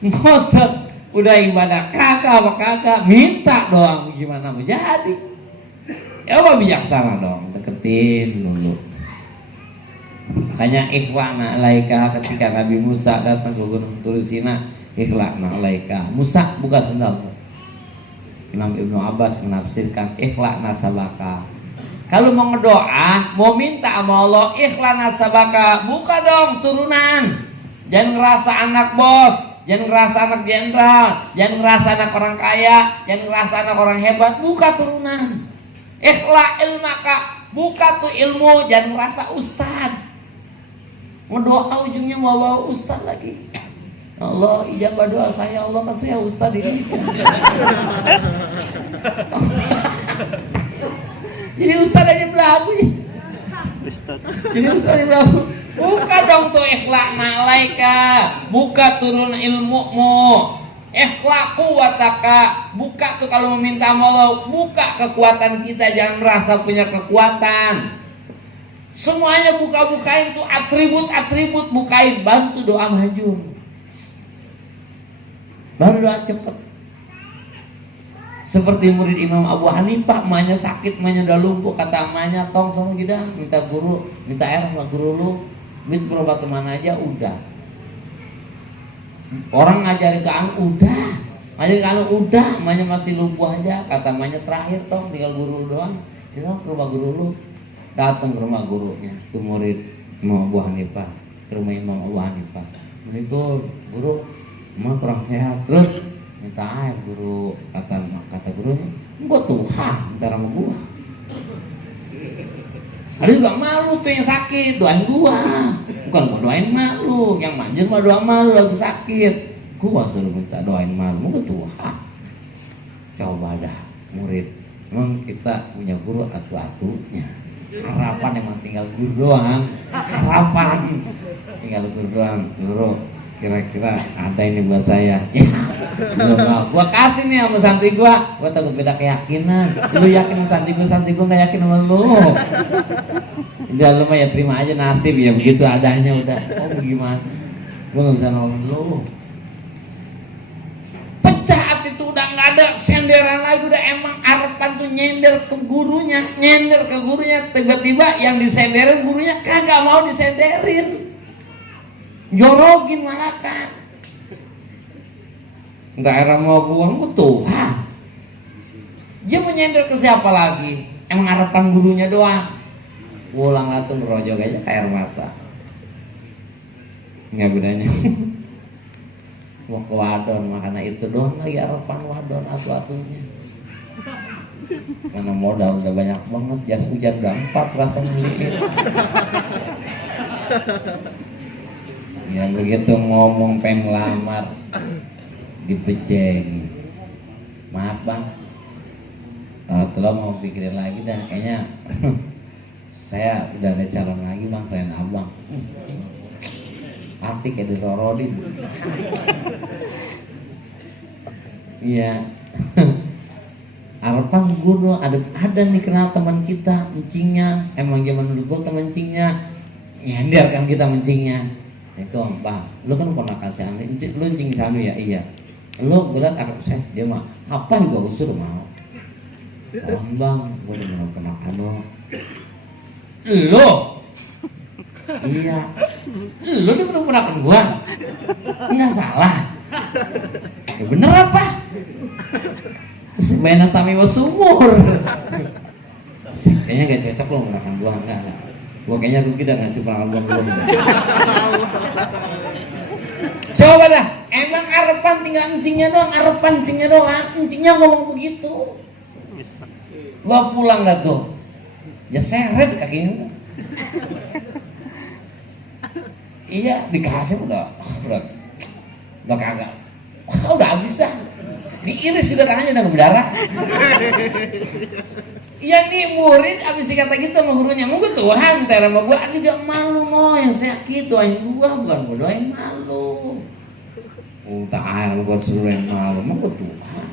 Ngotot. Udah ibadah kagak, minta doang gimana mau jadi. Ya Allah bijaksana dong, deketin dulu. Makanya ikhlaqna alaika, ketika Nabi Musa datang ke Gunung Tulusina, ikhlaqna alaika. Musa buka sendal. Imam Ibnu Abbas menafsirkan ikhlaqna sabaka. Kalau mau ngedoa, mau minta sama Allah, ikhlaqna sabaka, buka dong turunan. Jangan ngerasa anak bos, jangan ngerasa anak jenderal, jangan ngerasa anak orang kaya, jangan ngerasa anak orang hebat, buka turunan. Ikhla ilmaka, buka tuh ilmu, jangan merasa ustad. Ngedoa ujungnya bawa ustad lagi. Allah ijabah doa saya, Allah kan saya ustad ini. Jadi ustad aja belagu. Jadi Ustaz bilang, buka dong tuh ikhlak nalaika, buka turun ilmumu, ikhlak kuwataka, buka tuh kalau meminta Allah, buka kekuatan kita, jangan merasa punya kekuatan. Semuanya buka-bukain tuh atribut-atribut, bukain, bantu doa maju. Baru doa cepet. Seperti murid Imam Abu Hanifah, emaknya sakit, emaknya udah lumpuh, kata emaknya, tong sama kita minta guru, minta air sama guru lu, duit berobat kemana aja, udah. Orang ngajarin ke anu, udah. Ngajarin ke anu, udah, emaknya masih lumpuh aja, kata emaknya terakhir tong, tinggal guru doang. Kita ke rumah guru lu, datang ke rumah gurunya, ke murid Imam Abu Hanifah, ke rumah Imam Abu Hanifah. Itu guru, emang kurang sehat, terus minta air guru, kata gurunya, gua Tuhan minta sama gua. Ada juga malu tuh yang sakit, doain gua, bukan gua doain malu, yang manjur mah doa malu lagi sakit, gua suruh minta doain malu, gua Tuhan. Coba dah murid, emang kita punya guru atu-atunya, harapan emang tinggal guru doang, harapan tinggal guru doang, guru. Kira-kira ada ini buat saya. Ya, gua kasih nih sama santri gua takut beda keyakinan. Lu yakin sama santri gua nggak yakin sama lu. Udah lu mah ya terima aja nasib ya, begitu adanya udah. Oh gimana? Gua nggak bisa nolong lu. Pecah hati itu udah nggak ada senderan lagi, udah emang harapan tuh nyender ke gurunya, tiba-tiba yang disenderin gurunya kagak mau disenderin. Jorogin malah kan, nggak era mau buang Tuhan. Dia menyender ke siapa lagi? Emang harapan gurunya doang. Pulang atau merojok aja air mata. Nggak bedanya. Mau ke wadon, makanya itu doang lagi harapan wadon atu-atunya. Karena modal udah banyak banget, jas hujan udah 4 rasanya mikir. Ya begitu ngomong pengen lamar dipejeng, maaf bang, tolong mau pikirin lagi dah, kayaknya saya udah ada calon lagi bang, selain abang. Arti kayak ditorodin. Iya. Harapan guru ada nih kenal teman kita, encingnya, emang zaman dulu teman encingnya, nyender kan kita mencingnya. Itu bang, lu kan ponakan si Anu, lu encing si Anu ya, iya. Lu ngeliat anak saya, dia mah apa juga usul mau. Bang, gue udah mau ponakan lo. Lu? Iya. Lu udah mau ponakan gua? Nggak salah. Ya bener apa? Mainan sami wa sumur. Kayaknya gak cocok lo ponakan gua, enggak. Gua kayaknya rugi dah ngasih pengalaman belum. Coba dah, emang harapan tinggal encingnya doang, encingnya ngomong begitu. Gua pulang dah tuh, ya seret kakinya. Iya dikasih udah kagak, udah habis dah. Diiris juga tangannya udah berdarah. Iya nih murid abis dikata gitu sama gurunya, mau gue Tuhan ntar sama gue, tidak malu no yang sakit doain gue, bukan gue doain malu. Tak air gue suruh yang malu, mau gue Tuhan.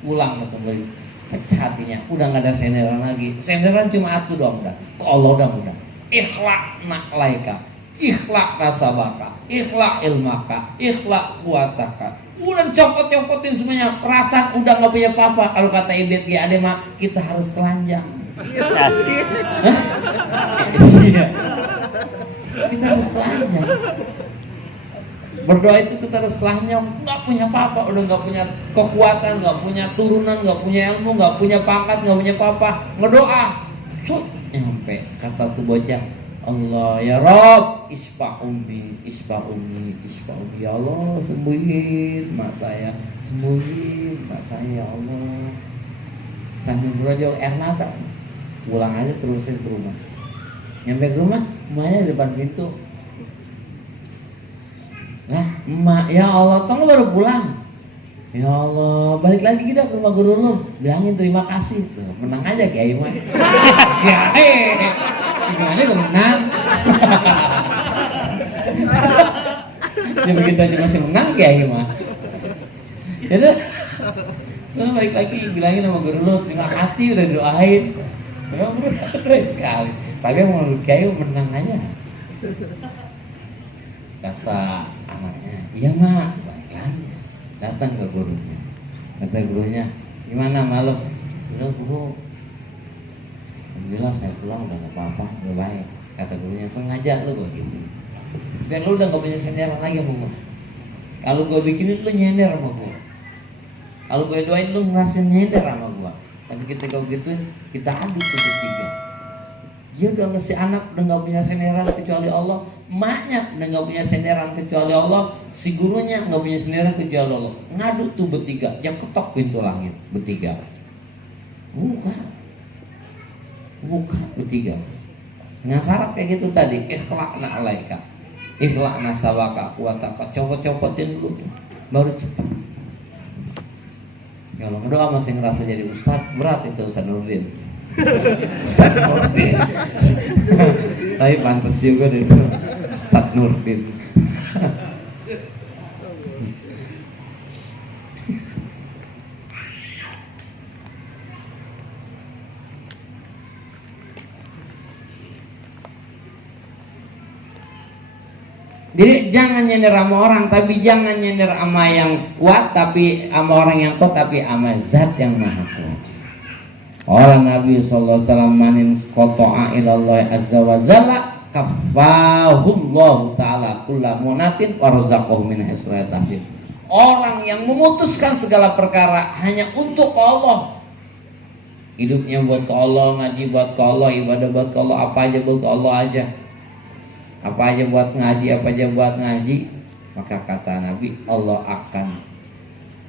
Pulang kembali, pecah hatinya, udah nggak ada senderan lagi, senderan cuma atu doang udah, Allah udah. Ikhlak naklaika, ikhlak nasabaka, ikhlak ilmaka, ikhlak kuataka. Udah copot-copotin semuanya, perasaan udah nggak punya apa-apa. Kalau kata Ibet Ade mah kita harus telanjang. Iya. Kita harus telanjang. Berdoa itu kita harus telanjang, nggak punya apa-apa, udah nggak punya kekuatan, nggak punya turunan, nggak punya ilmu, nggak punya pangkat, nggak punya apa-apa. Ngedoa, nyampe kata tuh bocah. Allah ya Rob, ispa ummi, ya Allah, sembuhin mak saya ya Allah. Sambil berojol air mata, pulang aja terusin ke rumah. Nyampe ke rumah, emaknya di depan pintu. Lah, emak, ya Allah, kamu baru pulang. Ya Allah, balik lagi kita ke rumah guru lu, bilangin terima kasih. Tuh, menang aja Kiai mah. Kiai. Gimana juga menang. Ya begitu aja masih menang Kiai mah. Jadi so, balik lagi bilangin sama guru lu, terima kasih udah doain. Memang guru keren sekali. Tapi menurut Kiai menang aja. Kata anaknya, iya mak, balik lagi. Datang ke gurunya. Kata gurunya, gimana malam? Udah guru, alhamdulillah saya pulang udah gak apa-apa, udah baik. Kata gurunya, sengaja lu begitu. Dan lu udah gak punya senderan lagi sama gua. Kalau gua bikinin lu nyender sama gua. Kalau gue doain lu ngerasain nyender sama gua. Tapi ketika gituin, kita adu tuh bertiga. Dia udah ngasih anak udah gak punya senderan kecuali Allah. Emaknya udah gak punya senderan kecuali Allah. Si gurunya gak punya senderan kecuali Allah. Ngadu tuh bertiga, yang ketok pintu langit bertiga. Buka bertiga. Dengan syarat kayak gitu tadi, ikhlaqna alaika, ikhlaqna sawaka kuataka, copot-copotin dulu tuh, baru cepat. Kalau ngedoa masih ngerasa jadi ustad, berat itu Ustaz Nurdin. Ustaz Nurdin. Tapi pantas juga deh itu Ustaz Nurdin. Jadi jangan nyender sama orang, tapi jangan nyender sama yang kuat, tapi sama orang yang kuat, tapi sama zat yang maha kuat. Orang Nabi sallallahu alaihi wasallam manin qata'a ilallah azza wa jalla kafahullahu ta'ala kulla munatin warzaqahu min hisratin. Orang yang memutuskan segala perkara hanya untuk Allah. Hidupnya buat Allah, ngaji buat Allah, ibadah buat Allah, apa aja buat Allah aja. Apa aja buat ngaji, apa aja buat ngaji, maka kata Nabi, Allah akan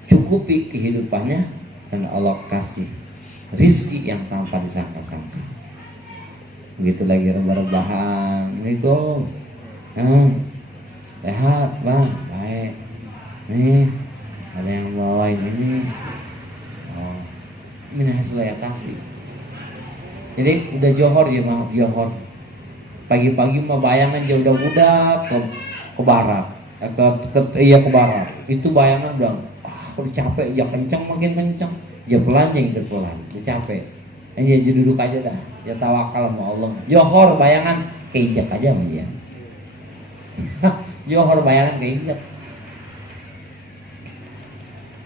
cukupi kehidupannya dan Allah kasih rizki yang tanpa disangka-sangka. Begitu lagi rebah-rebahan, ini tuh, sehat bang, baik. Nih ada yang bawain ini, minahaslayatasi. Jadi udah johor ya mah, johor. Pagi-pagi mah bayangan dia udah ke barat, ke barat. Itu bayangan udah, udah capek, ya kencang makin kencang, ya pelan ya pelan, udah capek. Ya duduk aja dah, ya tawakal sama Allah. Johor bayangan keinjak aja sama dia. Johor bayangan keinjak.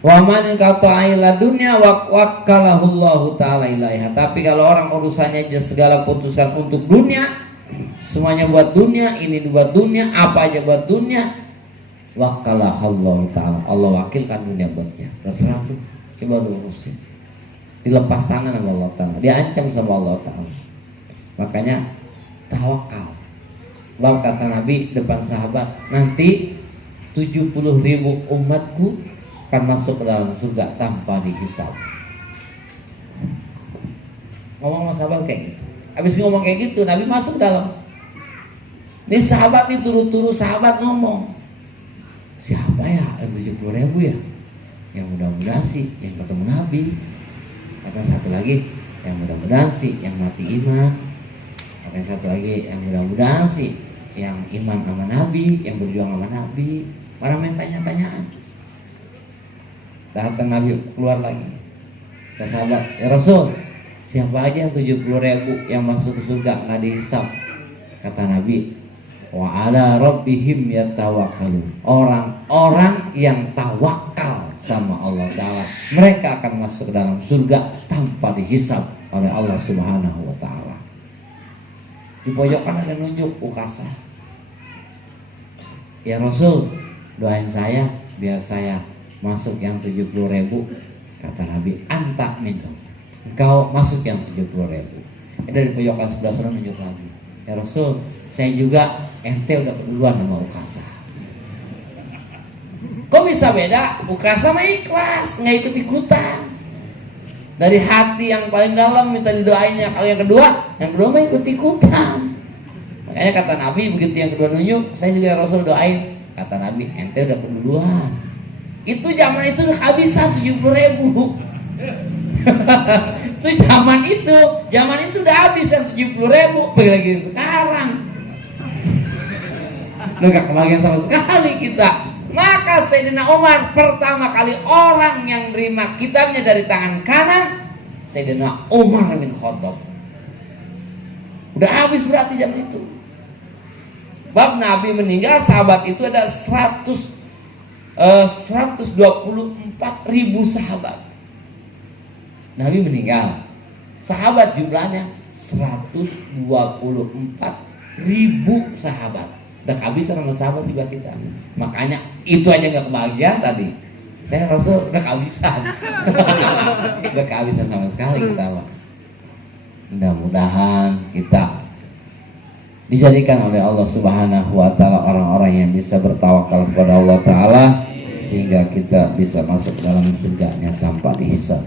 Wa man qata'a dunya wa wakkalahullahu ta'ala ilaiha. Tapi kalau orang urusannya aja segala putuskan untuk dunia, semuanya buat dunia, ini buat dunia, apa aja buat dunia, wakkalahullahu ta'ala, Allah wakilkan dunia buatnya. Terserah tuh, coba lu urusin. Dilepas tangan sama Allah Ta'ala, diancam sama Allah Ta'ala. Makanya tawakal. Sebab kata Nabi depan sahabat, nanti 70.000 umatku akan masuk ke dalam surga tanpa dihisab. Ngomong sama sahabat kayak gitu. Habis ngomong kayak gitu, Nabi masuk dalam. Ini sahabat nih turu-turu sahabat ngomong, siapa ya 70.000 ya? Yang mudah-mudahan sih yang ketemu Nabi. Kata satu lagi, yang mudah-mudahan sih yang mati iman. Kata yang satu lagi, yang mudah-mudahan sih yang iman sama Nabi, yang berjuang sama Nabi. Orang main tanya-tanyaan. Datang Nabi keluar lagi. Kata sahabat, ya Rasul, siapa aja yang 70.000 yang masuk ke surga nggak dihisab? Kata Nabi, wa ala rabbihim yatawakkalun. Orang-orang yang tawakal sama Allah Ta'ala, mereka akan masuk ke dalam surga tanpa dihisab oleh Allah Subhanahu wa Ta'ala. Di pojokan ada nunjuk ukasa. Ya Rasul, doain saya biar saya masuk yang 70.000. Kata Nabi, anta minum, engkau masuk yang 70.000. Dari pojokan sebelah sana nunjuk lagi. Ya Rasul, saya juga ente udah keduluan sama ukasa. Kok bisa beda? Ukasa mah ikhlas, nggak ikut-ikutan. Dari hati yang paling dalam minta didoainnya. Kalau yang kedua mah ikut-ikutan. Makanya kata Nabi begitu yang kedua nunjuk, saya juga Rasul doain. Kata Nabi, ente udah keduluan. Itu zaman itu udah kehabisan 70.000. Itu zaman itu udah habis yang 70.000, apalagi sekarang. Nggak kebagian sama sekali kita. Maka Sayyidina Umar pertama kali orang yang nerima kitabnya dari tangan kanan, Sayyidina Umar bin Khattab. Udah habis berarti jam itu. Bab Nabi meninggal, sahabat itu ada 124.000 sahabat. Nabi meninggal, sahabat jumlahnya 124.000 sahabat. Udah kehabisan sama sahabat juga kita. Makanya itu aja nggak kebahagiaan tadi. Saya rasa udah kehabisan. Udah kehabisan sama sekali kita, Pak. Mudah-mudahan kita dijadikan oleh Allah Subhanahu wa taala orang-orang yang bisa bertawakal kepada Allah taala sehingga kita bisa masuk dalam surganya tanpa dihisab.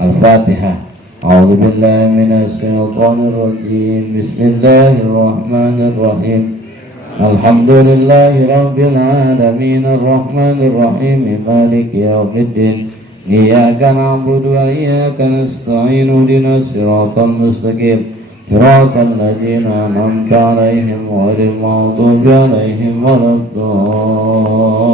Al-Fatihah. A'udzu billahi minasy syaithanir rajim. Bismillahirrahmanirrahim. Alhamdulillahi rabbil alamin arrahmanir rahim maliki yaumiddin. Iyyaka na'budu wa iyyaka nasta'in ihdinas siratal mustaqim siratal ladzina an'amta 'alaihim ghairil maghdubi 'alaihim waladdallin.